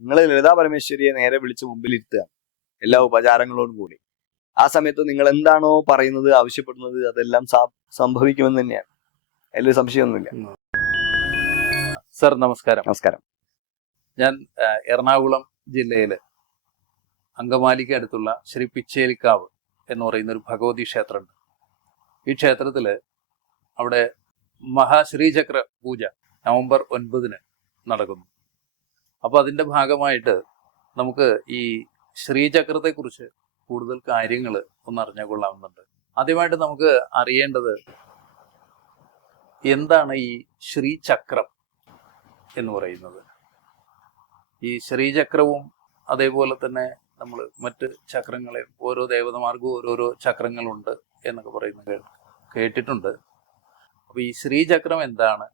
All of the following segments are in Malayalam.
നിങ്ങൾ ലളിതാ പരമേശ്വരിയെ നേരെ വിളിച്ച് മുമ്പിലിരുത്തുക എല്ലാ ഉപചാരങ്ങളോടും കൂടി. ആ സമയത്ത് നിങ്ങൾ എന്താണോ പറയുന്നത്, ആവശ്യപ്പെടുന്നത്, അതെല്ലാം സംഭവിക്കുമെന്ന് തന്നെയാണ്. അതിലൊരു സംശയമൊന്നുമില്ല. സർ നമസ്കാരം. നമസ്കാരം. ഞാൻ എറണാകുളം ജില്ലയില് അങ്കമാലിക്ക് അടുത്തുള്ള ശ്രീ പിച്ചേലിക്കാവ് എന്ന് പറയുന്ന ഒരു ഭഗവതി ക്ഷേത്രമുണ്ട്. ഈ ക്ഷേത്രത്തില് അവിടെ മഹാശ്രീചക്ര പൂജ നവംബർ 9 നടക്കുന്നു. അപ്പൊ അതിന്റെ ഭാഗമായിട്ട് നമുക്ക് ഈ ശ്രീചക്രത്തെ കുറിച്ച് കൂടുതൽ കാര്യങ്ങൾ ഒന്ന് അറിഞ്ഞാൽ കൊള്ളാവുന്നുണ്ട്. ആദ്യമായിട്ട് നമുക്ക് അറിയേണ്ടത് എന്താണ് ഈ ശ്രീചക്രം എന്ന് പറയുന്നത്. ഈ ശ്രീചക്രവും അതേപോലെ തന്നെ നമ്മൾ മറ്റ് ചക്രങ്ങളെ ഓരോ ദേവതമാർഗവും ഓരോരോ ചക്രങ്ങളുണ്ട് എന്നൊക്കെ പറയുന്നത് കേട്ടിട്ടുണ്ട്. അപ്പൊ ഈ ശ്രീചക്രം എന്താണ്,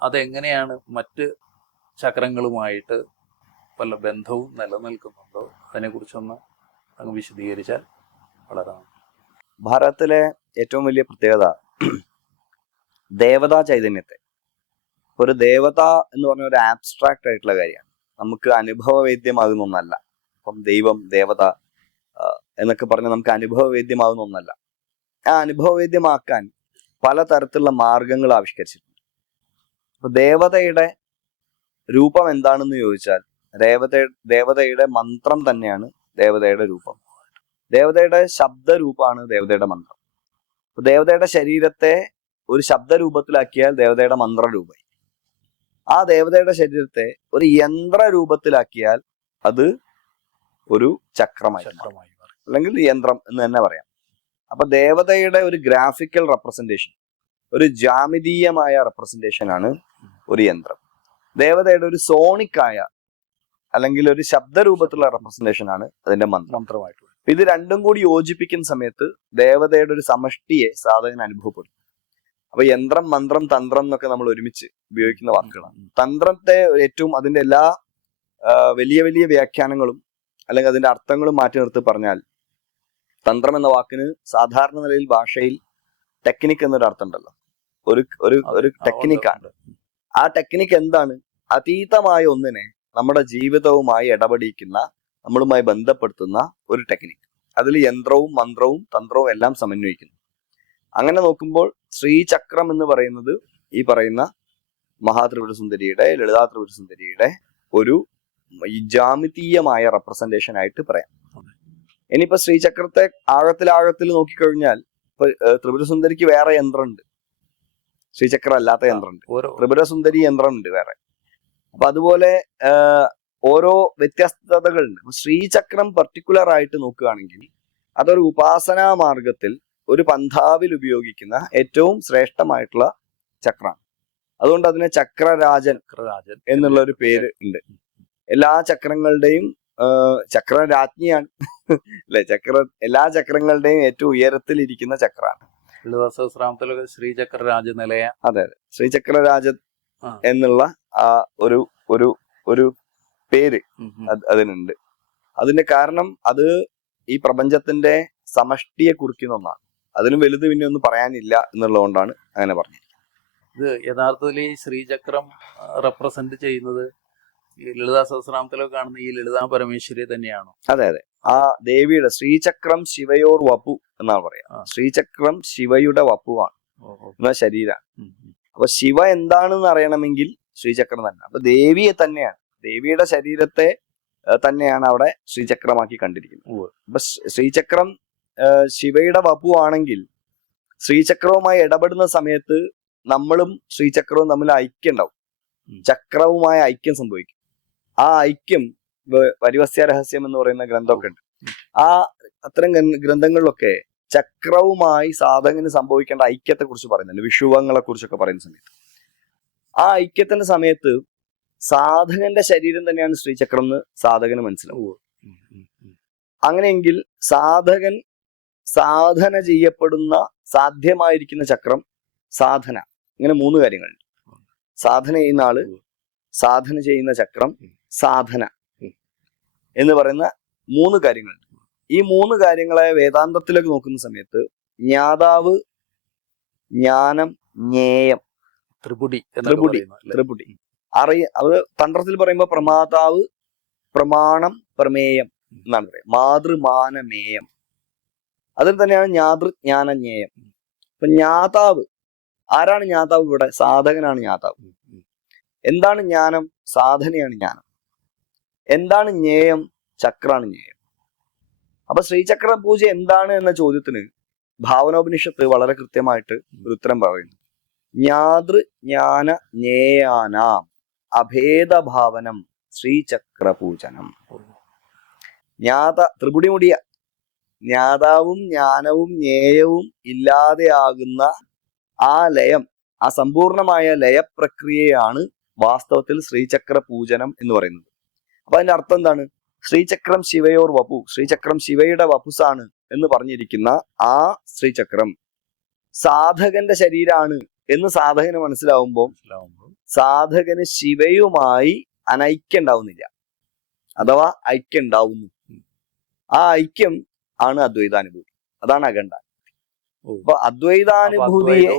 അതെങ്ങനെയാണ് മറ്റ് ചക്രങ്ങളുമായിട്ട് വല്ല ബന്ധവും നിലനിൽക്കുന്നുണ്ടോ, അതിനെക്കുറിച്ചൊന്ന് അങ്ങ് വിശദീകരിച്ചാൽ വളരെ നന്ദി. ഭാരതത്തിലെ ഏറ്റവും വലിയ പ്രത്യേകത ദേവതാ ചൈതന്യത്തെ, ഒരു ദേവത എന്ന് പറഞ്ഞ ഒരു ആബ്സ്ട്രാക്ട് ആയിട്ടുള്ള കാര്യമാണ്, നമുക്ക് അനുഭവവേദ്യമാകുന്ന ഒന്നല്ല. ഇപ്പം ദൈവം, ദേവത എന്നൊക്കെ പറഞ്ഞ് നമുക്ക് അനുഭവവേദ്യമാകുന്ന ഒന്നല്ല. ആ അനുഭവവേദ്യമാക്കാൻ പലതരത്തിലുള്ള മാർഗങ്ങൾ ആവിഷ്കരിച്ചിട്ടുണ്ട്. അപ്പൊ ദേവതയുടെ രൂപം എന്താണെന്ന് ചോദിച്ചാൽ ദേവതയുടെ മന്ത്രം തന്നെയാണ് ദേവതയുടെ രൂപം. ദേവതയുടെ ശബ്ദരൂപമാണ് ദേവതയുടെ മന്ത്രം. അപ്പൊ ദേവതയുടെ ശരീരത്തെ ഒരു ശബ്ദരൂപത്തിലാക്കിയാൽ ദേവതയുടെ മന്ത്രരൂപമായി. ആ ദേവതയുടെ ശരീരത്തെ ഒരു യന്ത്രരൂപത്തിലാക്കിയാൽ അത് ഒരു ചക്രമായി അല്ലെങ്കിൽ യന്ത്രം എന്ന് തന്നെ പറയാം. അപ്പൊ ദേവതയുടെ ഒരു ഗ്രാഫിക്കൽ റെപ്രസെന്റേഷൻ, ഒരു ജാമിതീയമായ റെപ്രസെന്റേഷൻ ആണ് ഒരു യന്ത്രം. ദേവതയുടെ ഒരു സോണിക്കായ അല്ലെങ്കിൽ ഒരു ശബ്ദരൂപത്തിലുള്ള റെപ്രസെന്റേഷൻ ആണ് അതിന്റെ മന്ത്രമായിട്ടുള്ളത്. ഇത് രണ്ടും കൂടി യോജിപ്പിക്കുന്ന സമയത്ത് ദേവതയുടെ ഒരു സമഷ്ടിയെ സാധകൻ അനുഭവപ്പെടും. അപ്പൊ യന്ത്രം, മന്ത്രം, തന്ത്രം എന്നൊക്കെ നമ്മൾ ഒരുമിച്ച് ഉപയോഗിക്കുന്ന വാക്കുകളാണ്. തന്ത്രത്തെ ഏറ്റവും അതിന്റെ എല്ലാ വലിയ വലിയ വ്യാഖ്യാനങ്ങളും അല്ലെങ്കിൽ അതിന്റെ അർത്ഥങ്ങളും മാറ്റി നിർത്തി പറഞ്ഞാൽ, തന്ത്രം എന്ന വാക്കിന് സാധാരണ നിലയിൽ ഭാഷയിൽ ടെക്നിക് എന്നൊരു അർത്ഥം ഉണ്ടല്ലോ, ഒരു ടെക്നിക്കാണ്. ആ ടെക്നിക്ക് എന്താണ്? അതീതമായ ഒന്നിനെ നമ്മുടെ ജീവിതവുമായി ഇടപെടിക്കുന്ന, നമ്മളുമായി ബന്ധപ്പെടുത്തുന്ന ഒരു ടെക്നിക്ക്. അതിൽ യന്ത്രവും മന്ത്രവും തന്ത്രവും എല്ലാം സമന്വയിക്കുന്നു. അങ്ങനെ നോക്കുമ്പോൾ ശ്രീചക്രം എന്ന് പറയുന്നത് ഈ പറയുന്ന മഹാത്രിപുര സുന്ദരിയുടെ, ലളിതാ ത്രിപുര സുന്ദരിയുടെ ഒരു ജാമിതീയമായ റെപ്രസെന്റേഷൻ ആയിട്ട് പറയാം. ഇനിയിപ്പോ ശ്രീചക്രത്തെ ആഴത്തിൽ നോക്കിക്കഴിഞ്ഞാൽ ഇപ്പൊ ത്രിപുര സുന്ദരിക്ക് വേറെ യന്ത്രമുണ്ട്, ശ്രീചക്രം അല്ലാത്ത യന്ത്രമുണ്ട്. ത്രിപുര സുന്ദരി യന്ത്രമുണ്ട് വേറെ. അപ്പൊ അതുപോലെ ഓരോ വ്യത്യസ്തതകളുണ്ട്. ശ്രീചക്രം പർട്ടിക്കുലർ ആയിട്ട് നോക്കുകയാണെങ്കിൽ അതൊരു ഉപാസനാ മാർഗത്തിൽ, ഒരു പന്ഥാവിൽ ഉപയോഗിക്കുന്ന ഏറ്റവും ശ്രേഷ്ഠമായിട്ടുള്ള ചക്രമാണ്. അതുകൊണ്ട് അതിന് ചക്രരാജൻ എന്നുള്ള ഒരു പേര് ഉണ്ട്. എല്ലാ ചക്രങ്ങളുടെയും ചക്രരാജ്ഞിയാണ് അല്ലെ, എല്ലാ ചക്രങ്ങളുടെയും ഏറ്റവും ഉയരത്തിൽ ഇരിക്കുന്ന ചക്രമാണ്. ശ്രീചക്രരാജ നിലയ. അതെ, ശ്രീചക്രരാജ എന്നുള്ള ആ ഒരു പേര് അതിനുണ്ട്. അതിന്റെ കാരണം അത് ഈ പ്രപഞ്ചത്തിന്റെ സമഷ്ടിയെ കുറിക്കുന്ന ഒന്നാണ്. അതിനും വലുത് പിന്നെ ഒന്നും പറയാനില്ല എന്നുള്ളതുകൊണ്ടാണ് അങ്ങനെ പറഞ്ഞിരിക്കുന്നത്. ഇത് യഥാർത്ഥത്തിൽ ഈ ശ്രീചക്രം റെപ്രസെന്റ് ചെയ്യുന്നത് ഈ ലളിതാ സഹസ്രനാമത്തിലൊക്കെ കാണുന്ന ഈ ലളിതാ പരമേശ്വരി തന്നെയാണോ? അതെ അതെ, ആ ദേവിയുടെ ശ്രീചക്രം ശിവയോർ വപു എന്നാണ് പറയാ. ശ്രീചക്രം ശിവയുടെ വപുവാണ്, എന്ന ശരീരമാണ്. അപ്പൊ ശിവ എന്താണെന്ന് അറിയണമെങ്കിൽ ശ്രീചക്രം തന്നെ. അപ്പൊ ദേവിയെ തന്നെയാണ്, ദേവിയുടെ ശരീരത്തെ തന്നെയാണ് അവിടെ ശ്രീചക്രമാക്കി കണ്ടിരിക്കുന്നത്. അപ്പൊ ശ്രീചക്രം ശിവയുടെ വപു ആണെങ്കിൽ ശ്രീചക്രവുമായി ഇടപെടുന്ന സമയത്ത് നമ്മളും ശ്രീചക്രവും തമ്മിൽ ഐക്യം ഉണ്ടാവും, ചക്രവുമായ ഐക്യം സംഭവിക്കും. ആ ഐക്യം പരിവസ്യ രഹസ്യം എന്ന് പറയുന്ന ഗ്രന്ഥമൊക്കെ ഉണ്ട്. ആ അത്തരം ഗ്രന്ഥങ്ങളിലൊക്കെ ചക്രവുമായി സാധകന് സംഭവിക്കേണ്ട ഐക്യത്തെ കുറിച്ച് പറയുന്നുണ്ട്, വിഷുവങ്ങളെ കുറിച്ചൊക്കെ പറയുന്ന സമയത്ത്. ആ ഐക്യത്തിന്റെ സമയത്ത് സാധകന്റെ ശരീരം തന്നെയാണ് ശ്രീചക്രം എന്ന് സാധകന് മനസ്സിലാവും. അങ്ങനെയെങ്കിൽ സാധന ചെയ്യപ്പെടുന്ന സാധ്യമായിരിക്കുന്ന ചക്രം, സാധന, ഇങ്ങനെ 3 കാര്യങ്ങളുണ്ട്. സാധന ചെയ്യുന്ന ആള്, സാധന ചെയ്യുന്ന ചക്രം, സാധന എന്ന് പറയുന്ന 3 കാര്യങ്ങളുണ്ട്. ഈ 3 കാര്യങ്ങളെ വേദാന്തത്തിലേക്ക് നോക്കുന്ന സമയത്ത് ജ്ഞാതാവ്, ജ്ഞാനം, ജ്ഞേയം, ത്രിപുടി. അത് തന്ത്രത്തിൽ പറയുമ്പോൾ പ്രമാതാവ്, പ്രമാണം പ്രമേയം എന്നാണ് പറയുക. മാതൃമാനമേയം. അതിൽ തന്നെയാണ് ജ്ഞാതൃജ്ഞാനജ്ഞേയം. ഇപ്പൊ ജ്ഞാതാവ് ആരാണ്? ജ്ഞാതാവ് ഇവിടെ സാധകനാണ് ജ്ഞാതാവ്. എന്താണ് ജ്ഞാനം? സാധനയാണ് ജ്ഞാനം. എന്താണ് ജ്ഞേയം? ചക്രാണ് ജ്ഞേയം. അപ്പൊ ശ്രീചക്ര പൂജ എന്താണ് എന്ന ചോദ്യത്തിന് ഭാവനോപനിഷത്ത് വളരെ കൃത്യമായിട്ട് ഒരു ഉത്തരം പറയുന്നു. ജ്ഞാതൃജ്ഞാന ജ്ഞേയാനാം അഭേദഭാവനം ശ്രീചക്ര പൂജനം. ത്രിപുടി മുടിയ ജ്ഞാതാവും ജ്ഞാനവും ജ്ഞേയവും ഇല്ലാതെയാകുന്ന ആ ലയം, ആ സമ്പൂർണമായ ലയപ്രക്രിയയാണ് വാസ്തവത്തിൽ ശ്രീചക്ര പൂജനം എന്ന് പറയുന്നത്. അപ്പൊ അതിന്റെ അർത്ഥം എന്താണ്? ശ്രീചക്രം ശിവയോർ വപു, ശ്രീചക്രം ശിവയുടെ വപുസാണ് എന്ന് പറഞ്ഞിരിക്കുന്ന ആ ശ്രീചക്രം സാധകന്റെ ശരീരമാണ് എന്ന് സാധകന് മനസ്സിലാവുമ്പോൾ സാധകന് ശിവയുമായി അനൈക്യം ഉണ്ടാവുന്നില്ല, അഥവാ ഐക്യം ഉണ്ടാവുന്നു. ആ ഐക്യം ആണ് അദ്വൈതാനുഭൂതി. അതാണ് അഖണ്ഡ. അപ്പൊ അദ്വൈതാനുഭൂതിയെ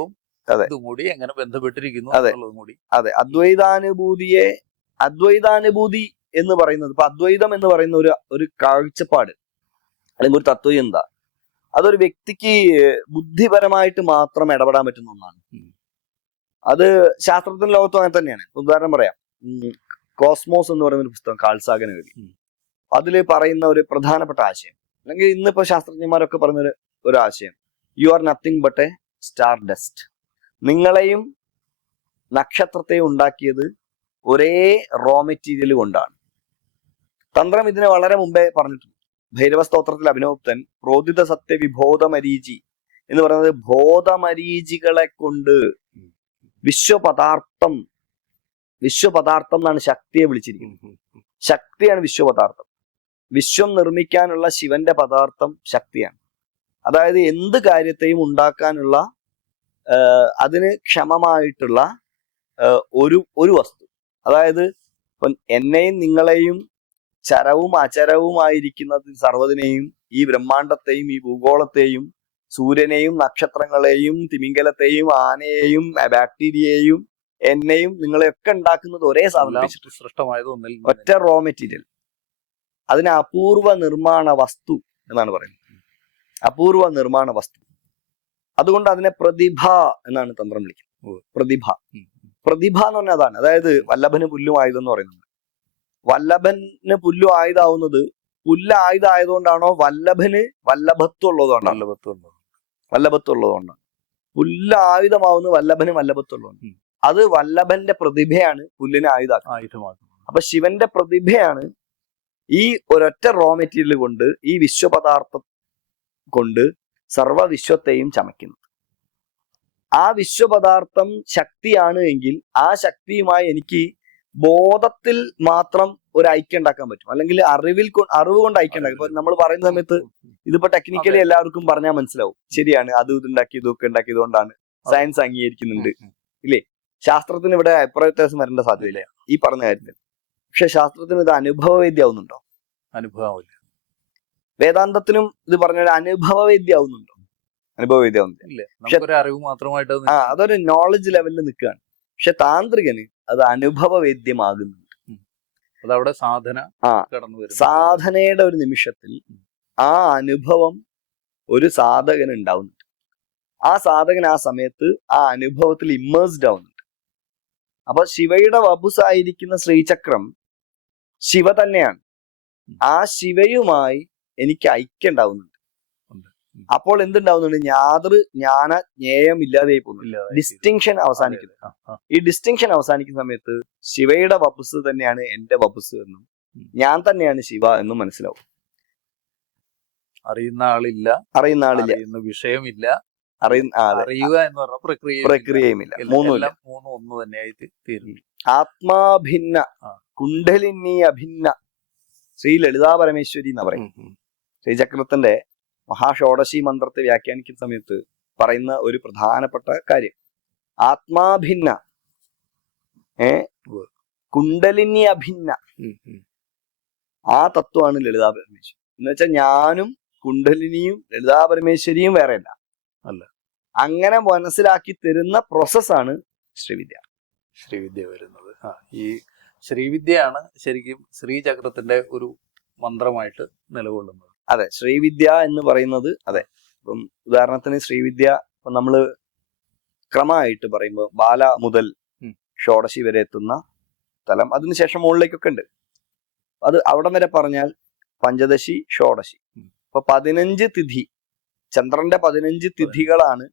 എങ്ങനെ ബന്ധപ്പെട്ടിരിക്കുന്നു? അതെ, അദ്വൈതാനുഭൂതി എന്ന് പറയുന്നത്, ഇപ്പൊ അദ്വൈതം എന്ന് പറയുന്ന ഒരു കാഴ്ചപ്പാട് അല്ലെങ്കിൽ ഒരു തത്വചിന്ത, അതൊരു വ്യക്തിക്ക് ബുദ്ധിപരമായിട്ട് മാത്രം ഇടപെടാൻ പറ്റുന്ന ഒന്നാണ്. അത് ശാസ്ത്രത്തിന്റെ ലോകത്തും അങ്ങനെ തന്നെയാണ്. ഉദാഹരണം പറയാം, കോസ്മോസ് എന്ന് പറയുന്ന ഒരു പുസ്തകം കാൾ സാഗൻ എഴുതി. അതിൽ പറയുന്ന ഒരു പ്രധാനപ്പെട്ട ആശയം, അല്ലെങ്കിൽ ഇന്നിപ്പോ ശാസ്ത്രജ്ഞന്മാരൊക്കെ പറയുന്ന ഒരു ആശയം, you are nothing but A star dust. നിങ്ങളെയും നക്ഷത്രത്തെയും ഉണ്ടാക്കിയത് ഒരേ റോ മെറ്റീരിയൽ കൊണ്ടാണ്. തന്ത്രം ഇതിനെ വളരെ മുമ്പേ പറഞ്ഞിട്ടുണ്ട്. ഭൈരവ സ്തോത്രത്തിൽ അഭിനവപ്തൻ പ്രോദിത സത്യവിബോധമരീചി എന്ന് പറയുന്നത് ബോധമരീചികളെ കൊണ്ട് വിശ്വപദാർത്ഥം എന്നാണ് ശക്തിയെ വിളിച്ചിരിക്കുന്നത്. ശക്തിയാണ് വിശ്വപദാർത്ഥം. വിശ്വം നിർമ്മിക്കാനുള്ള ശിവന്റെ പദാർത്ഥം ശക്തിയാണ്. അതായത് എന്ത് കാര്യത്തെയും ഉണ്ടാക്കാനുള്ള അതിന് ക്ഷമമായിട്ടുള്ള ഒരു വസ്തു. അതായത് ഇപ്പം എന്നെയും നിങ്ങളെയും ചരവും അചരവുമായിരിക്കുന്ന സർവ്വതിനെയും, ഈ ബ്രഹ്മാണ്ടത്തെയും ഈ ഭൂഗോളത്തെയും സൂര്യനെയും നക്ഷത്രങ്ങളെയും തിമിംഗലത്തെയും ആനയെയും ബാക്ടീരിയയെയും എന്നെയും നിങ്ങളെയൊക്കെ ഉണ്ടാക്കുന്നത് ഒരേ സാധനം, ഒറ്റ റോ മെറ്റീരിയൽ. അതിന് അപൂർവ നിർമ്മാണ വസ്തു എന്നാണ് പറയുന്നത്. അപൂർവ നിർമ്മാണ വസ്തു. അതുകൊണ്ട് അതിനെ പ്രതിഭ എന്നാണ് തന്ത്രം വിളിക്കുന്നത്. പ്രതിഭ എന്ന് പറഞ്ഞാൽ അതാണ്. അതായത് വല്ലഭന് പുല്ലും ആയുധം എന്ന് പറയുന്നത്. വല്ലഭന് പുല്ലും ആയുധാവുന്നത് പുല്ലായുധമായതുകൊണ്ടാണോ വല്ലഭന് വല്ലഭത്വം ഉള്ളതുകൊണ്ടാണ്? വല്ലഭത്വം ഉള്ളതുകൊണ്ടാണ്. പുല്ല് ആയുധമാവുന്നത് വല്ലഭന് വല്ലഭത്വം ഉള്ളതുകൊണ്ട്. അത് വല്ലഭന്റെ പ്രതിഭയാണ് പുല്ലിനെ ആയുധമാക്കുന്നത്. അപ്പൊ ശിവന്റെ പ്രതിഭയാണ് ഈ ഒരൊറ്റ റോ മെറ്റീരിയൽ കൊണ്ട്, ഈ വിശ്വപദാർത്ഥം കൊണ്ട് സർവവിശ്വത്തെയും ചമയ്ക്കുന്നത്. ആ വിശ്വപദാർത്ഥം ശക്തിയാണ് എങ്കിൽ ആ ശക്തിയുമായി എനിക്ക് ബോധത്തിൽ മാത്രം ഒരു ഐക്യം ഉണ്ടാക്കാൻ പറ്റും, അല്ലെങ്കിൽ അറിവ് കൊണ്ട് ഐക്യം ഉണ്ടാക്കും. ഇപ്പൊ നമ്മൾ പറയുന്ന സമയത്ത് ഇതിപ്പോ ടെക്നിക്കലി എല്ലാവർക്കും പറഞ്ഞാൽ മനസ്സിലാവും, ശരിയാണ്, അത് ഇതുണ്ടാക്കി ഇതൊക്കെ ഉണ്ടാക്കിയത് കൊണ്ടാണ്, സയൻസ് അംഗീകരിക്കുന്നുണ്ട്, ഇല്ലേ? ശാസ്ത്രത്തിന് ഇവിടെ അഭിപ്രായ വ്യത്യാസം വരേണ്ട സാധ്യതയില്ല ഈ പറഞ്ഞ കാര്യത്തിൽ. പക്ഷെ ശാസ്ത്രത്തിന് ഇത് അനുഭവവേദ്യാവുന്നുണ്ടോ? അനുഭവമില്ല. വേദാന്തത്തിനും ഇത് പറഞ്ഞ അനുഭവവേദ്യാവുന്നുണ്ടോ? അനുഭവവേദ്യാവുന്നില്ല. അറിവ് മാത്രമായിട്ട് അതൊരു നോളജ് ലെവലിൽ നിൽക്കുകയാണ്. പക്ഷെ താന്ത്രികന് അത് അനുഭവവേദ്യമാകുന്നുണ്ട്. അതവിടെ സാധനയുടെ ഒരു നിമിഷത്തിൽ ആ അനുഭവം ഒരു സാധകന് ഉണ്ടാവുന്നുണ്ട്. ആ സാധകൻ ആ സമയത്ത് ആ അനുഭവത്തിൽ ഇമ്മേഴ്സ്ഡ് ആവുന്നുണ്ട്. അപ്പൊ ശിവയുടെ വപുസായിരിക്കുന്ന ശ്രീചക്രം ശിവ തന്നെയാണ്. ആ ശിവയുമായി എനിക്ക് ഐക്യം ഉണ്ടാവുന്നുണ്ട്. അപ്പോൾ എന്തുണ്ടാവുന്നുണ്ട്? ജ്ഞാന ജ്ഞേയം ഇല്ലാതെ പോകുന്നു. ഡിസ്റ്റിങ്ഷൻ അവസാനിക്കുന്നു. ഈ ഡിസ്റ്റിങ്ഷൻ അവസാനിക്കുന്ന സമയത്ത് ശിവയുടെ വപുസ് തന്നെയാണ് എന്റെ വപുസ് എന്നും ഞാൻ തന്നെയാണ് ശിവ എന്നും മനസ്സിലാവും. അറിയുന്ന ആളില്ല, വിഷയമില്ല, അറിയുക എന്ന് പറഞ്ഞ പ്രക്രിയയുമില്ല. മൂന്നുമില്ല. ഒന്ന് തന്നെയായി തീരുന്നു. ആത്മാഭിന്ന കുണ്ഡലിനി അഭിന്ന ശ്രീ ലളിതാ പരമേശ്വരി എന്ന് പറയും. ശ്രീചക്രത്തിന്റെ മഹാഷോഡശി മന്ത്രത്തെ വ്യാഖ്യാനിക്കുന്ന സമയത്ത് പറയുന്ന ഒരു പ്രധാനപ്പെട്ട കാര്യം ആത്മാഭിന്ന കുണ്ഡലിനി അഭിന്ന ആ തത്വമാണ് ലളിതാ പരമേശ്വരി. എന്ന് വെച്ചാൽ ഞാനും കുണ്ഡലിനിയും ലളിതാ പരമേശ്വരിയും വേറെയല്ല. അങ്ങനെ മനസ്സിലാക്കി തരുന്ന പ്രോസസ്സാണ് ശ്രീവിദ്യ വരുന്നത്. ഈ ശ്രീവിദ്യയാണ് ശരിക്കും ശ്രീചക്രത്തിന്റെ ഒരു മന്ത്രമായിട്ട് നിലകൊള്ളുന്നത്. അതെ, ശ്രീവിദ്യ എന്ന് പറയുന്നത് അതെ. ഇപ്പം ഉദാഹരണത്തിന് ശ്രീവിദ്യ ഇപ്പം നമ്മള് ക്രമമായിട്ട് പറയുമ്പോൾ ബാല മുതൽ ഷോഡശി വരെ എത്തുന്ന തലം, അതിനുശേഷം മുകളിലേക്കൊക്കെ ഉണ്ട്. അത് അവിടം വരെ പറഞ്ഞാൽ പഞ്ചദശി ഷോഡശി. അപ്പൊ 15 തിഥി, ചന്ദ്രന്റെ 15 തിഥികളാണ്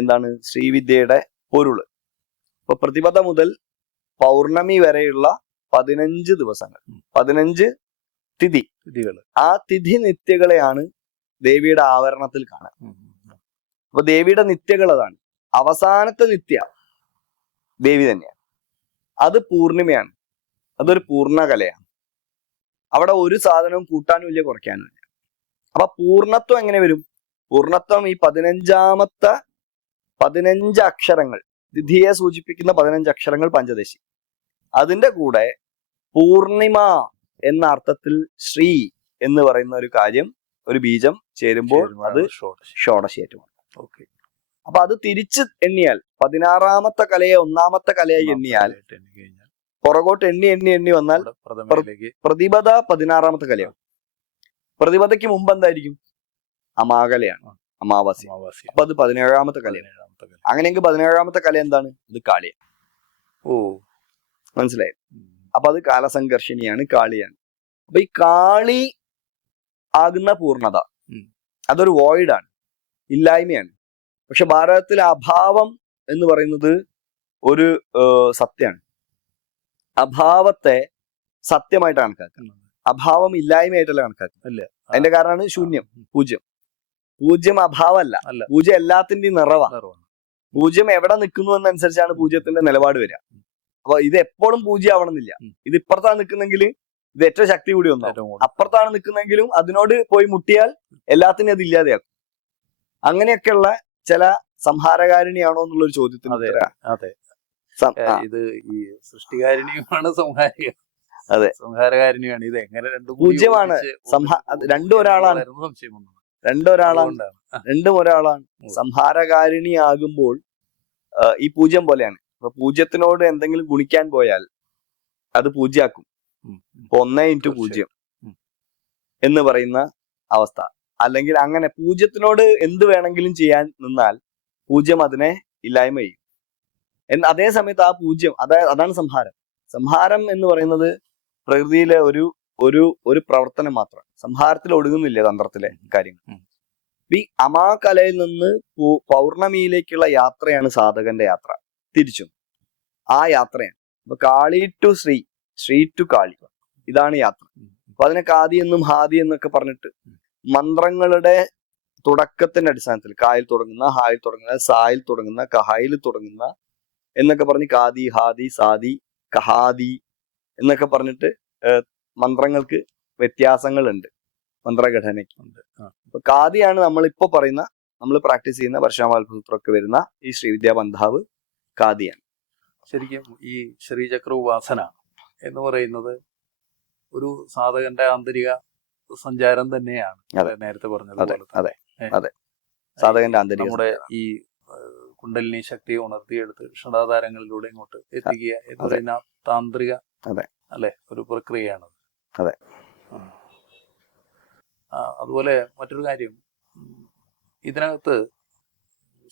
എന്താണ് ശ്രീവിദ്യയുടെ പൊരുള്. ഇപ്പൊ പ്രതിപദ മുതൽ പൗർണമി വരെയുള്ള 15 ദിവസങ്ങൾ, 15 തിഥികൾ. ആ തിഥി നിത്യകളെയാണ് ദേവിയുടെ ആവരണത്തിൽ കാണുക. അപ്പൊ ദേവിയുടെ നിത്യകൾ അതാണ്. അവസാനത്തെ നിത്യ ദേവി തന്നെയാണ്. അത് പൂർണിമയാണ്, അതൊരു പൂർണ്ണകലയാണ്. അവിടെ ഒരു സാധനവും കൂട്ടാനും ഇല്ല, കുറയ്ക്കാനും ഇല്ല. അപ്പൊ പൂർണ്ണത്വം എങ്ങനെ വരും? പൂർണ്ണത്വം ഈ 15 അക്ഷരങ്ങൾ, തിഥിയെ സൂചിപ്പിക്കുന്ന 15 അക്ഷരങ്ങൾ പഞ്ചദശി. അതിന്റെ കൂടെ പൂർണിമ എന്ന അർത്ഥത്തിൽ ശ്രീ എന്ന് പറയുന്ന ഒരു കാര്യം, ഒരു ബീജം ചേരുമ്പോൾ അത് ഷോഡശിയായിട്ട് മാറും. ഓക്കെ. അപ്പൊ അത് തിരിച്ച് എണ്ണിയാൽ 16ാമത്തെ കലയെ 1ാമത്തെ കലയായി എണ്ണിയാൽ പുറകോട്ട് എണ്ണി വന്നാൽ പ്രതിപദ 16ാമത്തെ കലയാവും. പ്രതിപദയ്ക്ക് മുമ്പ് എന്തായിരിക്കും? അമാകലയാണ്, അമാവാസി. അപ്പൊ അത് 17ാമത്തെ കലയാണ്. അങ്ങനെയെങ്കിൽ 17ാമത്തെ കല എന്താണ്? ഇത് കാളിയാണ്. ഓ, മനസ്സിലായി? അപ്പൊ അത് കാലസംഘർഷിണിയാണ്, കാളിയാണ്. അപ്പൊ ഈ കാളി ആകുന്ന പൂർണ്ണത അതൊരു വോയിഡാണ്, ഇല്ലായ്മയാണ്. പക്ഷെ ഭാരതത്തിലെ അഭാവം എന്ന് പറയുന്നത് ഒരു സത്യമാണ്. അഭാവത്തെ സത്യമായിട്ട് കണക്കാക്കുന്നത്, അഭാവം ഇല്ലായ്മയായിട്ടല്ല കണക്കാക്കുന്നത്. അതിന്റെ കാരണമാണ് ശൂന്യം, പൂജ്യം. പൂജ്യം അഭാവമല്ല, പൂജ്യം എല്ലാത്തിന്റെയും നിറവാണ്. പൂജ്യം എവിടെ നിൽക്കുന്നു എന്നനുസരിച്ചാണ് പൂജ്യത്തിന്റെ നിലപാട് വരിക. അപ്പൊ ഇത് എപ്പോഴും പൂജ്യം ആവണമെന്നില്ല. ഇത് ഇപ്പുറത്താണ് നിൽക്കുന്നെങ്കിൽ ഇത് ഏറ്റവും ശക്തി കൂടി ഒന്നാവും. അപ്പുറത്താണ് നിൽക്കുന്നെങ്കിലും അതിനോട് പോയി മുട്ടിയാൽ എല്ലാത്തിനും അത് ഇല്ലാതെയാക്കും. അങ്ങനെയൊക്കെയുള്ള ചില സംഹാരകാരിണിയാണോ എന്നുള്ളൊരു ചോദ്യത്തിന് അതെ, ഇത് ഈ സൃഷ്ടികാരിണിയുമാണ്, അതെ, സംഹാരകാരിണിയാണ്. ഇത് എങ്ങനെ പൂജ്യമാണ്, രണ്ടും ഒരാളാണ്, രണ്ടും ഒരാളാണ്. സംഹാരകാരിണിയാകുമ്പോൾ ഈ പൂജ്യം പോലെയാണ്. അപ്പൊ പൂജ്യത്തിനോട് എന്തെങ്കിലും ഗുണിക്കാൻ പോയാൽ അത് പൂജ്യാക്കും. 1 × 0 എന്ന് പറയുന്ന അവസ്ഥ. അല്ലെങ്കിൽ അങ്ങനെ പൂജ്യത്തിനോട് എന്ത് വേണമെങ്കിലും ചെയ്യാൻ നിന്നാൽ പൂജ്യം അതിനെ ഇല്ലായ്മ ചെയ്യും. അതേ സമയത്ത് ആ പൂജ്യം അതാണ് സംഹാരം. സംഹാരം എന്ന് പറയുന്നത് പ്രകൃതിയിലെ ഒരു പ്രവർത്തനം മാത്രം. സംഹാരത്തിൽ ഒടുങ്ങുന്നില്ല തന്ത്രത്തിലെ കാര്യങ്ങൾ. ഈ അമാകലയിൽ നിന്ന് പൗർണമിയിലേക്കുള്ള യാത്രയാണ് സാധകന്റെ യാത്ര. തിരിച്ചും ആ യാത്രയാണ്. അപ്പൊ കാളി ടു ശ്രീ, ശ്രീ ടു കാളി, ഇതാണ് യാത്ര. അപ്പൊ അതിനെ കാതി എന്നും ഹാദി എന്നൊക്കെ പറഞ്ഞിട്ട് മന്ത്രങ്ങളുടെ തുടക്കത്തിന്റെ അടിസ്ഥാനത്തിൽ കായിൽ തുടങ്ങുന്ന, ഹായിൽ തുടങ്ങുന്ന, സായിൽ തുടങ്ങുന്ന, കഹായിൽ തുടങ്ങുന്ന എന്നൊക്കെ പറഞ്ഞ് കാതി, ഹാദി, സാദി, കഹാദി എന്നൊക്കെ പറഞ്ഞിട്ട് മന്ത്രങ്ങൾക്ക് വ്യത്യാസങ്ങളുണ്ട്, മന്ത്രഘടനയ്ക്കുണ്ട്. അപ്പൊ കാദിയാണ് നമ്മളിപ്പോ പറയുന്ന, നമ്മൾ പ്രാക്ടീസ് ചെയ്യുന്ന പരശുരാമകൽപ്പസൂത്രമൊക്കെ വരുന്ന ഈ ശ്രീവിദ്യാ ബന്ധാവ് കാദിയാണ്. ശരിക്കും ഈ ശ്രീചക്ര ഉപാസന എന്ന് പറയുന്നത് ഒരു സാധകന്റെ ആന്തരിക സഞ്ചാരം തന്നെയാണ്. നേരത്തെ പറഞ്ഞതുപോലെ അതെ, സാധകന്റെ ആന്തരിക, നമ്മുടെ ഈ കുണ്ടലിനി ശക്തിയെ ഉണർത്തിയെടുത്ത് ഷഡാധാരങ്ങളിലൂടെ ഇങ്ങോട്ട് എത്തിക്കുക എന്ന് പറയുന്ന താന്ത്രിക അല്ലെ ഒരു പ്രക്രിയയാണ്. അതെ. അതുപോലെ മറ്റൊരു കാര്യം, ഇതിനകത്ത്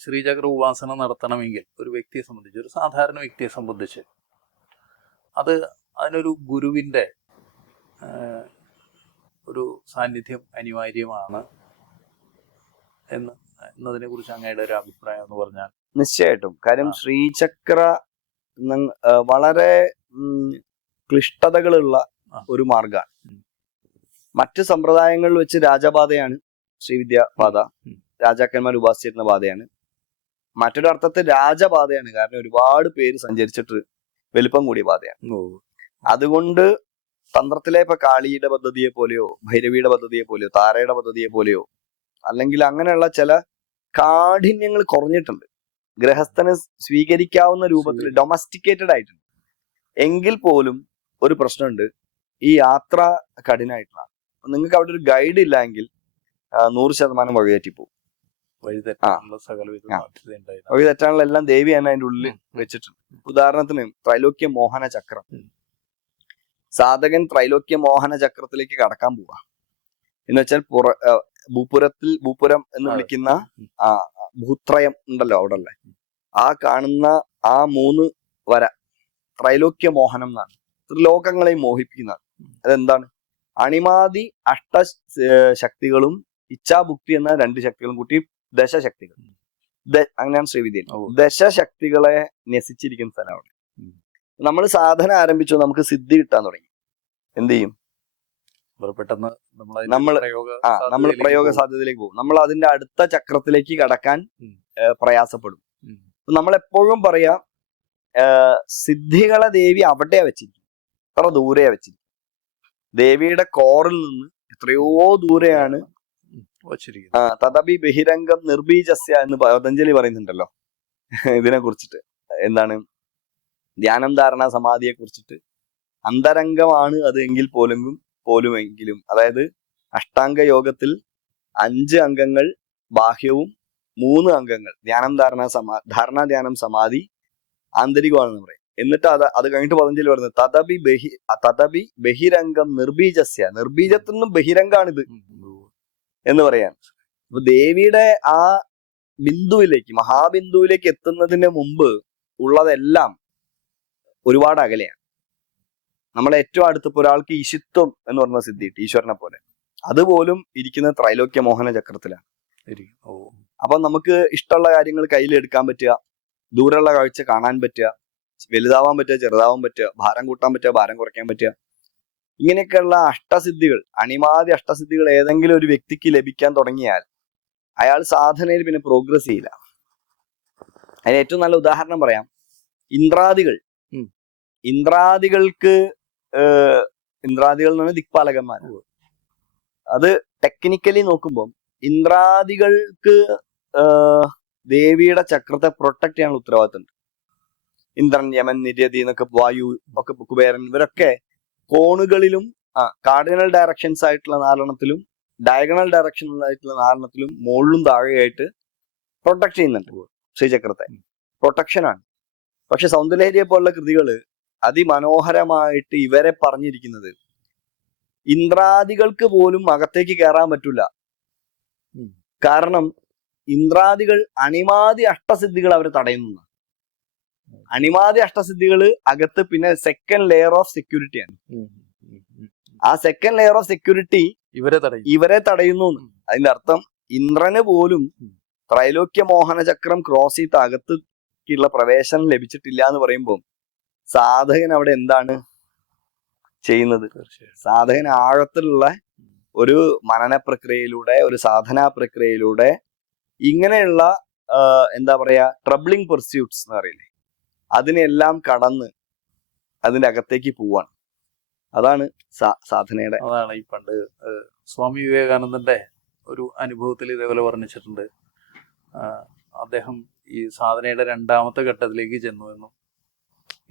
ശ്രീചക്ര ഉപാസന നടത്തണമെങ്കിൽ ഒരു വ്യക്തിയെ സംബന്ധിച്ച്, ഒരു സാധാരണ വ്യക്തിയെ സംബന്ധിച്ച് അതിനൊരു ഗുരുവിന്റെ ഒരു സാന്നിധ്യം അനിവാര്യമാണ് എന്നതിനെ കുറിച്ച് അങ്ങയുടെ ഒരു അഭിപ്രായം എന്ന് പറഞ്ഞാൽ? നിശ്ചയമായിട്ടും. കാര്യം ശ്രീചക്ര വളരെ ക്ലിഷ്ടതകളുള്ള ഒരു മാർഗമാണ്. മറ്റ് സമ്പ്രദായങ്ങളിൽ വെച്ച് രാജപാതയാണ് ശ്രീവിദ്യാ പാത, രാജാക്കന്മാർ ഉപാസിച്ചിരുന്ന പാതയാണ്. മറ്റൊരു അർത്ഥത്തിൽ രാജപാതയാണ്, കാരണം ഒരുപാട് പേര് സഞ്ചരിച്ചിട്ട് വലിപ്പം കൂടിയ പാതയാണ്. അതുകൊണ്ട് തന്ത്രത്തിലെ ഇപ്പൊ കാളിയുടെ പദ്ധതിയെ പോലെയോ ഭൈരവിയുടെ പദ്ധതിയെ പോലെയോ താരയുടെ പദ്ധതിയെ പോലെയോ അല്ലെങ്കിൽ അങ്ങനെയുള്ള ചില കാഠിന്യങ്ങൾ കുറഞ്ഞിട്ടുണ്ട്. ഗൃഹസ്ഥന് സ്വീകരിക്കാവുന്ന രൂപത്തിൽ ഡൊമസ്റ്റിക്കേറ്റഡ് ആയിട്ടുണ്ട്. എങ്കിൽ പോലും ഒരു പ്രശ്നമുണ്ട്, ഈ യാത്ര കഠിനമായിട്ടുള്ള. നിങ്ങൾക്ക് അവിടെ ഒരു ഗൈഡ് ഇല്ല എങ്കിൽ 100% വഴിയേറ്റിപ്പോവും. വഴിതെറ്റാനുള്ള സകലവിധ സാധ്യതയുണ്ടായി. വഴി തെറ്റാനുള്ള എല്ലാം ദേവി തന്നെ അതിന്റെ ഉള്ളിൽ വെച്ചിട്ടുണ്ട്. ഉദാഹരണത്തിന് ത്രൈലോക്യ മോഹന ചക്രം. സാധകൻ ത്രൈലോക്യ മോഹന ചക്രത്തിലേക്ക് കടക്കാൻ പോവാ എന്ന് വെച്ചാൽ ഭൂപുരം എന്ന് വിളിക്കുന്ന ഭൂത്രയം ഉണ്ടല്ലോ അവിടെ ഉള്ള ആ കാണുന്ന ആ 3 വര ത്രൈലോക്യ മോഹനം എന്നാണ്. ത്രിലോകങ്ങളെ മോഹിപ്പിക്കുന്നതാണ്. അതെന്താണ്? അണിമാതി അഷ്ടശക്തികളും ഇച്ഛാഭുക്തി എന്ന 2 ശക്തികളും കൂട്ടി ദശശക്തികൾ. അങ്ങനെയാണ് ശ്രീവിദ്യയിൽ ദശശക്തികളെ ന്യസിച്ചിരിക്കുന്ന സ്ഥലം അവിടെ. നമ്മൾ സാധന ആരംഭിച്ചു, നമുക്ക് സിദ്ധി കിട്ടാൻ തുടങ്ങി. എന്ത് ചെയ്യും? പെട്ടെന്ന് നമ്മൾ പ്രയോഗ സാധ്യതയിലേക്ക് പോകും. നമ്മൾ അതിന്റെ അടുത്ത ചക്രത്തിലേക്ക് കടക്കാൻ പ്രയാസപ്പെടും. നമ്മൾ എപ്പോഴും പറയാ സിദ്ധികളെ ദേവി അവിടെയാ വെച്ചിരിക്കും, അത്ര ദൂരെയാ വെച്ചിരിക്കും. ദേവിയുടെ കോറിൽ നിന്ന് എത്രയോ ദൂരെയാണ് തദപി ബഹിരംഗം നിർബീജസ്യ എന്ന് പതഞ്ജലി പറയുന്നുണ്ടല്ലോ ഇതിനെ കുറിച്ചിട്ട്. എന്താണ്? ധ്യാനം ധാരണ സമാധിയെ കുറിച്ചിട്ട് അന്തരംഗമാണ് അത് എങ്കിൽ പോലുമെങ്കിലും, അതായത് അഷ്ടാംഗ യോഗത്തിൽ 5 അംഗങ്ങൾ ബാഹ്യവും 3 അംഗങ്ങൾ ധ്യാനം ധാരണ ധ്യാനം സമാധി ആന്തരികമാണെന്ന് പറയും. എന്നിട്ട് അത് കഴിഞ്ഞിട്ട് പതഞ്ജലി പറയുന്നത് തദപി ബഹിരംഗം നിർബീജസ്യ, നിർബീജത്തിൽ നിന്നും ബഹിരംഗാണിത് എന്ന് പറയാണ്. അപ്പൊ ദേവിയുടെ ആ ബിന്ദുവിലേക്ക്, മഹാബിന്ദുവിലേക്ക് എത്തുന്നതിന് മുമ്പ് ഉള്ളതെല്ലാം ഒരുപാട് അകലെയാണ്. നമ്മളെ ഏറ്റവും അടുത്തിപ്പോ ഒരാൾക്ക് ഈശിത്വം എന്ന് പറഞ്ഞ സിദ്ധി കിട്ടി, ഈശ്വരനെ പോലെ. അതുപോലും ഇരിക്കുന്ന ത്രൈലോക്യ മോഹന ചക്രത്തിലാണ്. അപ്പൊ നമുക്ക് ഇഷ്ടമുള്ള കാര്യങ്ങൾ കയ്യിലെടുക്കാൻ പറ്റുക, ദൂരമുള്ള കാഴ്ച കാണാൻ പറ്റുക, വലുതാവാൻ പറ്റുക, ചെറുതാവാൻ പറ്റുക, ഭാരം കൂട്ടാൻ പറ്റുക, ഭാരം കുറയ്ക്കാൻ പറ്റുക, ഇങ്ങനെയൊക്കെയുള്ള അഷ്ടസിദ്ധികൾ, അണിമാതി അഷ്ടസിദ്ധികൾ ഏതെങ്കിലും ഒരു വ്യക്തിക്ക് ലഭിക്കാൻ തുടങ്ങിയാൽ അയാൾ സാധനയിൽ പിന്നെ പ്രോഗ്രസ് ചെയ്യില്ല. അതിന് ഏറ്റവും നല്ല ഉദാഹരണം പറയാം. ഇന്ദ്രാദികൾക്ക് ഇന്ദ്രാദികൾ എന്ന് പറഞ്ഞാൽ ദിക്പാലകന്മാർ. അത് ടെക്നിക്കലി നോക്കുമ്പോൾ ഇന്ദ്രാദികൾക്ക് ദേവിയുടെ ചക്രത്തെ പ്രൊട്ടക്ട് ചെയ്യാനുള്ള ഉത്തരവാദിത്തമുണ്ട്. ഇന്ദ്രൻ, യമൻ, നിര്യതി എന്നൊക്കെ, വായു ഒക്കെ, കുബേരൻ, ഇവരൊക്കെ കോണുകളിലും കാർഡിനൽ ഡയറക്ഷൻസ് ആയിട്ടുള്ള 4 ഡയഗണൽ ഡയറക്ഷൻസ് ആയിട്ടുള്ള 4 മുകളിലും താഴെയായിട്ട് പ്രൊട്ടക്ട് ചെയ്യുന്നുണ്ട് ശ്രീചക്രത്തെ. പ്രൊട്ടക്ഷനാണ്. പക്ഷെ സൗന്ദര്യലഹരിയെ പോലുള്ള കൃതികള് അതിമനോഹരമായിട്ട് ഇവരെ പറഞ്ഞിരിക്കുന്നത് ഇന്ദ്രാദികൾക്ക് പോലും അകത്തേക്ക് കയറാൻ പറ്റൂല. കാരണം ഇന്ദ്രാദികൾ അണിമാതി അഷ്ടസിദ്ധികൾ അവർ തടയുന്നു. അണിമാതി അഷ്ടസിദ്ധികൾ അകത്ത് പിന്നെ സെക്കൻഡ് ലെയർ ഓഫ് സെക്യൂരിറ്റിയാണ്. ആ സെക്കൻഡ് ലെയർ ഓഫ് സെക്യൂരിറ്റി ഇവരെ തടയുന്നു. അതിന്റെ അർത്ഥം ഇന്ദ്രന് പോലും ത്രൈലോക്യ മോഹന ചക്രം ക്രോസ് ചെയ്ത് അകത്തേക്കുള്ള പ്രവേശനം ലഭിച്ചിട്ടില്ല എന്ന് പറയുമ്പോൾ സാധകൻ അവിടെ എന്താണ് ചെയ്യുന്നത്? സാധകൻ ആഴത്തിലുള്ള ഒരു മനന പ്രക്രിയയിലൂടെ, ഒരു സാധനാ പ്രക്രിയയിലൂടെ ഇങ്ങനെയുള്ള എന്താ പറയാ ട്രബിളിങ് പെർസ്യൂട്ട്സ് എന്ന് പറയില്ലേ, അതിനെല്ലാം കടന്ന് അതിന്റെ അകത്തേക്ക് പോവാണ്. അതാണ് സാധനയുടെ. അതാണ് ഈ പണ്ട് സ്വാമി വിവേകാനന്ദന്റെ ഒരു അനുഭവത്തിൽ ഇതേപോലെ വർണ്ണിച്ചിട്ടുണ്ട്. അദ്ദേഹം ഈ സാധനയുടെ 2ാമത്തെ ഘട്ടത്തിലേക്ക് ചെന്നു എന്നും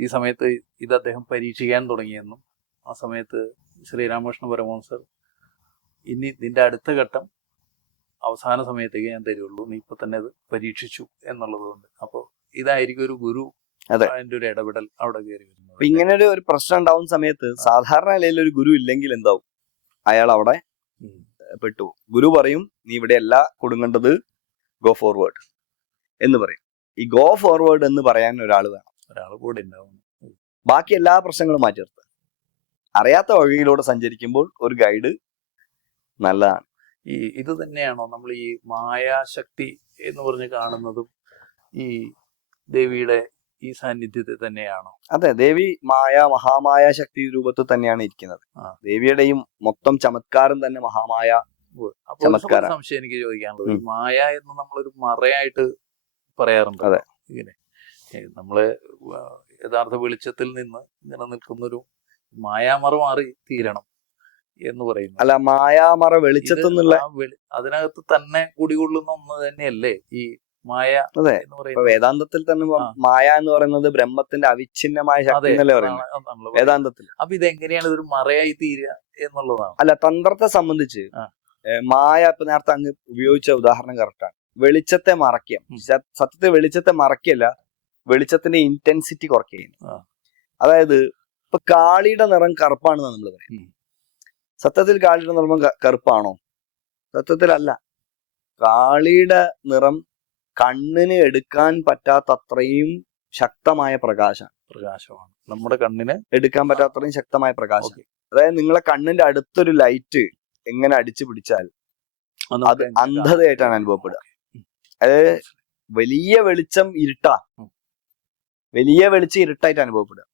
ഈ സമയത്ത് ഇത് അദ്ദേഹം പരീക്ഷിക്കാൻ തുടങ്ങിയെന്നും ആ സമയത്ത് ശ്രീരാമകൃഷ്ണ പരമഹംസർ ഇനി നിന്റെ അടുത്ത ഘട്ടം അവസാന സമയത്തേക്ക് ഞാൻ തരുള്ളൂ, നീ ഇപ്പൊ തന്നെ അത് പരീക്ഷിച്ചു എന്നുള്ളത് കൊണ്ട്. അപ്പോൾ ഇതായിരിക്കും ഒരു ഗുരു അതിന്റെ ഒരു ഇടപെടൽ അവിടെ കയറി വരുന്നത്. അപ്പൊ ഇങ്ങനെ ഒരു പ്രശ്നം ഉണ്ടാവുന്ന സമയത്ത് സാധാരണ നിലയിൽ ഒരു ഗുരു ഇല്ലെങ്കിൽ എന്താവും? അയാൾ അവിടെ പെട്ടു. ഗുരു പറയും നീ ഇവിടെ അല്ല കൊടുങ്ങേണ്ടത്, ഗോ ഫോർവേഡ് എന്ന് പറയും. ഈ ഗോ ഫോർവേഡ് എന്ന് പറയാൻ ഒരാൾ വേണം, ഒരാൾ കൂടെ ഉണ്ടാവും. ബാക്കി എല്ലാ പ്രശ്നങ്ങളും മാറ്റി നിർത്തുക. അറിയാത്ത വഴിയിലൂടെ സഞ്ചരിക്കുമ്പോൾ ഒരു ഗൈഡ് നല്ലതാണ്. ഇത് തന്നെയാണോ നമ്മൾ ഈ മായാശക്തി എന്ന് പറഞ്ഞ് കാണുന്നതും ഈ ദേവിയുടെ ഈ സാന്നിധ്യത്തിൽ തന്നെയാണോ? അതെ, ദേവി മഹാമായ ശക്തി രൂപത്തിൽ തന്നെയാണ് ഇരിക്കുന്നത്. ദേവിയുടെ ഈ മൊത്തം ചമത്കാരം തന്നെ മഹാമായ ചമത്കാരം. സംശയം എനിക്ക് ചോദിക്കാനുള്ളത്, ഈ മായ എന്ന് നമ്മളൊരു മറയായിട്ട് പറയാറുണ്ട്. അതെ, ഇങ്ങനെ നമ്മള് യഥാർത്ഥ വെളിച്ചത്തിൽ നിന്ന് നിലനിൽക്കുന്നൊരു മായാമറ മാറി തീരണം എന്ന് പറയുന്നു. അല്ല, മായാമറ വെളിച്ചത്തിൽ നിന്നുള്ള അതിനകത്ത് തന്നെ കുടികൊള്ളുന്ന ഒന്ന് തന്നെയല്ലേ ഈ മായ? അതെ, വേദാന്തത്തിൽ തന്നെ മായ എന്ന് പറയുന്നത് ബ്രഹ്മത്തിന്റെ അവിഛിന്നമായ ശക്തി എന്നല്ലേ പറയുന്നത് വേദാന്തത്തിൽ. അപ്പൊ ഇതെങ്ങനെയാണ് ഇതൊരു മറയായി തീരുക എന്നുള്ളതാണ്. അല്ല, തന്ത്രത്തെ സംബന്ധിച്ച് മായ ഇപ്പൊ നേരത്തെ അങ്ങ് ഉപയോഗിച്ച ഉദാഹരണം കറക്റ്റാണ്. വെളിച്ചത്തെ മറയ്ക്കുക. സത്യത്തെ വെളിച്ചത്തെ മറയ്ക്കല്ല, വെളിച്ചത്തിന്റെ ഇന്റൻസിറ്റി കുറയ്ക്കുക. അതായത് ഇപ്പൊ കാളിയുടെ നിറം കറുപ്പാണെന്ന് നമ്മൾ പറയും. സത്യത്തിൽ കാളിയുടെ നിറം കറുപ്പാണോ? സത്യത്തിലല്ല. കാളിയുടെ നിറം കണ്ണിന് എടുക്കാൻ പറ്റാത്തത്രയും ശക്തമായ പ്രകാശമാണ്. നമ്മുടെ കണ്ണിന് എടുക്കാൻ പറ്റാത്തത്രയും ശക്തമായ പ്രകാശം. അതായത് നിങ്ങളെ കണ്ണിന്റെ അടുത്തൊരു ലൈറ്റ് എങ്ങനെ അടിച്ചു പിടിച്ചാൽ അത് അന്ധതയായിട്ടാണ് അനുഭവപ്പെടുക. അതായത് വലിയ വെളിച്ചം ഇരുട്ടായിട്ട് അനുഭവപ്പെടുക.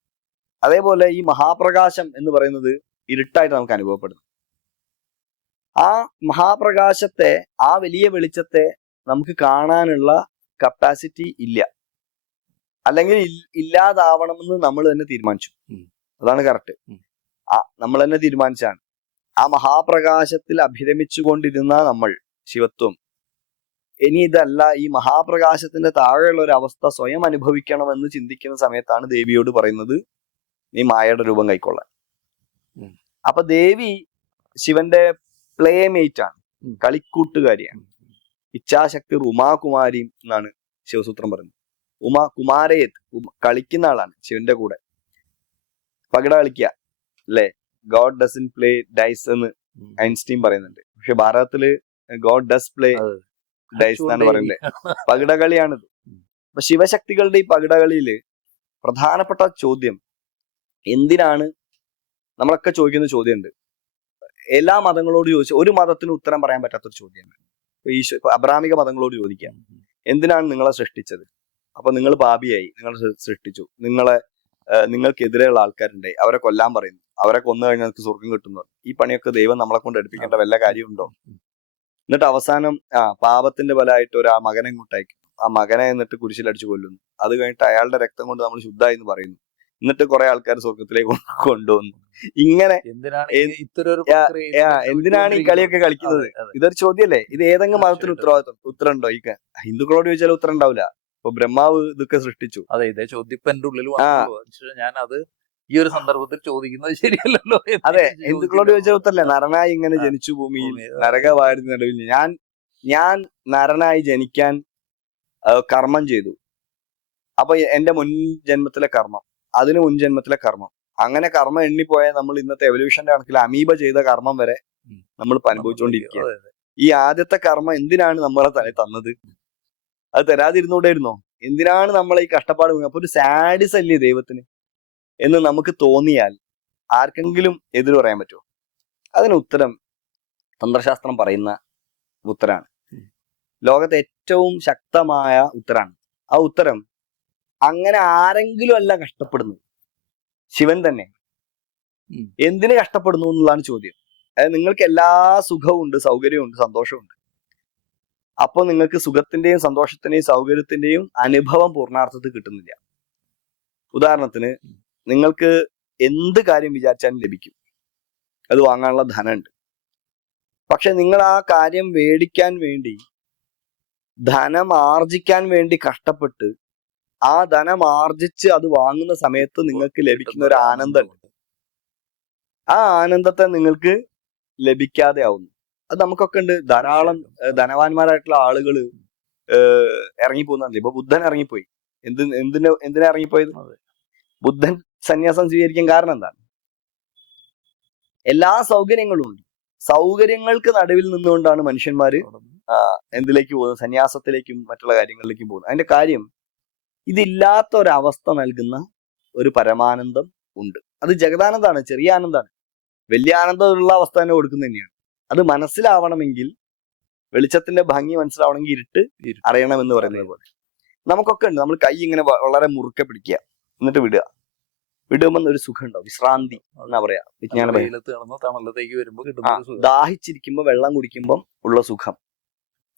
അതേപോലെ ഈ മഹാപ്രകാശം എന്ന് പറയുന്നത് ഇരുട്ടായിട്ട് നമുക്ക് അനുഭവപ്പെടുന്നു. ആ മഹാപ്രകാശത്തെ, ആ വലിയ വെളിച്ചത്തെ നമുക്ക് കാണാനുള്ള കപ്പാസിറ്റി ഇല്ല, അല്ലെങ്കിൽ ഇല്ലാതാവണമെന്ന് നമ്മൾ തന്നെ തീരുമാനിച്ചു. അതാണ് കറക്റ്റ്. നമ്മൾ തന്നെ തീരുമാനിച്ചാണ്. ആ മഹാപ്രകാശത്തിൽ അഭിരമിച്ചു കൊണ്ടിരുന്ന നമ്മൾ ശിവത്വം ഇനി ഇതല്ല, ഈ മഹാപ്രകാശത്തിന്റെ താഴെയുള്ള ഒരു അവസ്ഥ സ്വയം അനുഭവിക്കണമെന്ന് ചിന്തിക്കുന്ന സമയത്താണ് ദേവിയോട് പറയുന്നത് നീ മായയുടെ രൂപം കൈക്കൊള്ളാൻ. അപ്പൊ ദേവി ശിവന്റെ പ്ലേമേറ്റ് ആണ്, കളിക്കൂട്ടുകാരിയാണ്. ഇച്ഛാശക്തി ഉമാകുമാരി എന്നാണ് ശിവസൂത്രം പറയുന്നത്. കുമാരയത് കളിക്കുന്ന ആളാണ് ശിവന്റെ കൂടെ. പകിട കളിക്കുക അല്ലെ, ഗോഡ് ഡസൻ പ്ലേ ഡൈസ് എന്ന് ഐൻസ്റ്റീൻ പറയുന്നുണ്ട്. പക്ഷെ ഭാരതത്തില് ഗോഡ് ഡസ് പ്ലേ ഡൈസ് എന്നാണ് പറയുന്നത്. പകിടകളിയാണിത്. അപ്പൊ ശിവശക്തികളുടെ ഈ പകിടകളിയില് പ്രധാനപ്പെട്ട ചോദ്യം എന്തിനാണ്, നമ്മളൊക്കെ ചോദിക്കുന്ന ചോദ്യമുണ്ട്. എല്ലാ മതങ്ങളോട് ചോദിച്ച ഒരു മതത്തിന് ഉത്തരം പറയാൻ പറ്റാത്തൊരു ചോദ്യമാണ്. ഇപ്പൊ അബ്രാമിക മതങ്ങളോട് ചോദിക്കാം, എന്തിനാണ് നിങ്ങളെ സൃഷ്ടിച്ചത്? അപ്പൊ നിങ്ങൾ പാപിയായി, നിങ്ങൾ സൃഷ്ടിച്ചു, നിങ്ങൾക്കെതിരെയുള്ള ആൾക്കാരുണ്ടായി, അവരെ കൊല്ലാൻ പറയുന്നു, അവരെ കൊന്നു കഴിഞ്ഞാൽ നിങ്ങൾക്ക് സ്വർഗം കിട്ടുന്നു. ഈ പണിയൊക്കെ ദൈവം നമ്മളെ കൊണ്ട് എടുപ്പിക്കേണ്ട വല്ല കാര്യമുണ്ടോ? എന്നിട്ട് അവസാനം പാപത്തിന്റെ ഫലമായിട്ട് ഒരു മകനെ ഇങ്ങോട്ടയക്കും. ആ മകനെ എന്നിട്ട് കുരിശിലടിച്ചു കൊല്ലുന്നു. അത് കഴിഞ്ഞിട്ട് അയാളുടെ രക്തം കൊണ്ട് നമ്മൾ ശുദ്ധമായി എന്ന് പറയുന്നു. എന്നിട്ട് കുറെ ആൾക്കാർ സ്വർഗത്തിലേക്ക് കൊണ്ടുവന്നു. ഇങ്ങനെ എന്തിനാണ് ഈ കളിയൊക്കെ കളിക്കുന്നത്? ഇതൊരു ചോദ്യമല്ലേ? ഇത് ഏതെങ്കിലും മതത്തിന് ഉത്തരം ഉണ്ടോ? ഈ ഹിന്ദുക്കളോട് ചോദിച്ചാൽ ഉത്തരം ഉണ്ടാവില്ല. ഇപ്പൊ ബ്രഹ്മാവ് ഇതൊക്കെ സൃഷ്ടിച്ചു. അതെ, ഇതേ ചോദ്യം എന്റെ ഉള്ളിൽ ഞാൻ അത് ഈ ഒരു സന്ദർഭത്തിൽ ചോദിക്കുന്നത് ശരിയല്ലല്ലോ. അതെ, ഹിന്ദുക്കളോട് ചോദിച്ചാൽ ഉത്തരല്ലേ? നരനായി ഇങ്ങനെ ജനിച്ചു ഭൂമിയിൽ നരകവായിരുന്നു നടുവിൽ. ഞാൻ നരനായി ജനിക്കാൻ കർമ്മം ചെയ്തു. അപ്പൊ എന്റെ മുൻ ജന്മത്തിലെ കർമ്മം, അതിന് മുൻ ജന്മത്തിലെ കർമ്മം, അങ്ങനെ കർമ്മം എണ്ണിപ്പോയാൽ നമ്മൾ ഇന്നത്തെ എവല്യൂഷന്റെ കണക്കിൽ അമീബ ചെയ്ത കർമ്മം വരെ നമ്മൾ അനുഭവിച്ചുകൊണ്ടിരിക്കുക. ഈ ആദ്യത്തെ കർമ്മം എന്തിനാണ് നമ്മളെ തന്നത്? അത് തരാതിരുന്നൂടായിരുന്നോ? എന്തിനാണ് നമ്മളെ ഈ കഷ്ടപ്പാട്? അപ്പൊ ഒരു സാഡിസ് അല്ലേ ദൈവത്തിന് എന്ന് നമുക്ക് തോന്നിയാൽ ആർക്കെങ്കിലും എതിര് പറയാൻ പറ്റുമോ? അതിന് ഉത്തരം തന്ത്രശാസ്ത്രം പറയുന്ന ഉത്തരാണ്. ലോകത്തെ ഏറ്റവും ശക്തമായ ഉത്തരാണ്. ആ ഉത്തരം അങ്ങനെ ആരെങ്കിലും അല്ല കഷ്ടപ്പെടുന്നത്, ശിവൻ തന്നെ. എന്തിന് കഷ്ടപ്പെടുന്നു എന്നുള്ളതാണ് ചോദ്യം. അതായത് നിങ്ങൾക്ക് എല്ലാ സുഖവും ഉണ്ട്, സൗകര്യവും ഉണ്ട്, സന്തോഷവും ഉണ്ട്. അപ്പൊ നിങ്ങൾക്ക് സുഖത്തിന്റെയും സന്തോഷത്തിന്റെയും സൗകര്യത്തിന്റെയും അനുഭവം പൂർണ്ണാർത്ഥത്തിൽ കിട്ടുന്നില്ല. ഉദാഹരണത്തിന്, നിങ്ങൾക്ക് എന്ത് കാര്യം വിചാരിച്ചാലും ലഭിക്കും, അത് വാങ്ങാനുള്ള ധനമുണ്ട്. പക്ഷെ നിങ്ങൾ ആ കാര്യം മേടിക്കാൻ വേണ്ടി, ധനം ആർജിക്കാൻ വേണ്ടി കഷ്ടപ്പെട്ട് ആ ധനം ആർജിച്ച് അത് വാങ്ങുന്ന സമയത്ത് നിങ്ങൾക്ക് ലഭിക്കുന്ന ഒരു ആനന്ദമുണ്ട്. ആ ആനന്ദത്തെ നിങ്ങൾക്ക് ലഭിക്കാതെ ആവുന്നു. അത് നമുക്കൊക്കെ ഉണ്ട്. ധാരാളം ധനവാന്മാരായിട്ടുള്ള ആളുകൾ ഇറങ്ങിപ്പോകുന്നുണ്ട്. ഇപ്പൊ ബുദ്ധൻ ഇറങ്ങിപ്പോയി. എന്തിനാ ഇറങ്ങിപ്പോയത്? ബുദ്ധൻ സന്യാസം സ്വീകരിക്കാൻ കാരണം എന്താണ്? എല്ലാ സൗകര്യങ്ങളും ഉണ്ട്. സൗകര്യങ്ങൾക്ക് നടുവിൽ നിന്നുകൊണ്ടാണ് മനുഷ്യന്മാര് എന്തിലേക്ക് പോകുന്നത്? സന്യാസത്തിലേക്കും മറ്റുള്ള കാര്യങ്ങളിലേക്കും പോകുന്നത്. അതിന്റെ കാര്യം, ഇതില്ലാത്ത ഒരവസ്ഥ നൽകുന്ന ഒരു പരമാനന്ദം ഉണ്ട്. അത് ജഗദാനന്ദാണ്, ചെറിയ ആനന്ദമാണ്. വലിയ ആനന്ദമുള്ള അവസ്ഥ തന്നെ കൊടുക്കുന്നത് തന്നെയാണ്. അത് മനസ്സിലാവണമെങ്കിൽ, വെളിച്ചത്തിന്റെ ഭംഗി മനസ്സിലാവണമെങ്കിൽ ഇരുട്ട് അറിയണമെന്ന് പറയുന്നത് പോലെ നമുക്കൊക്കെ ഉണ്ട്. നമ്മൾ കൈ ഇങ്ങനെ വളരെ മുറുക്കെ പിടിക്കുക, എന്നിട്ട് വിടുമ്പോൾ ഒരു സുഖം ഉണ്ടാവും, വിശ്രാന്തി എന്നാ പറയാ വിജ്ഞാന. ദാഹിച്ചിരിക്കുമ്പോ വെള്ളം കുടിക്കുമ്പം ഉള്ള സുഖം.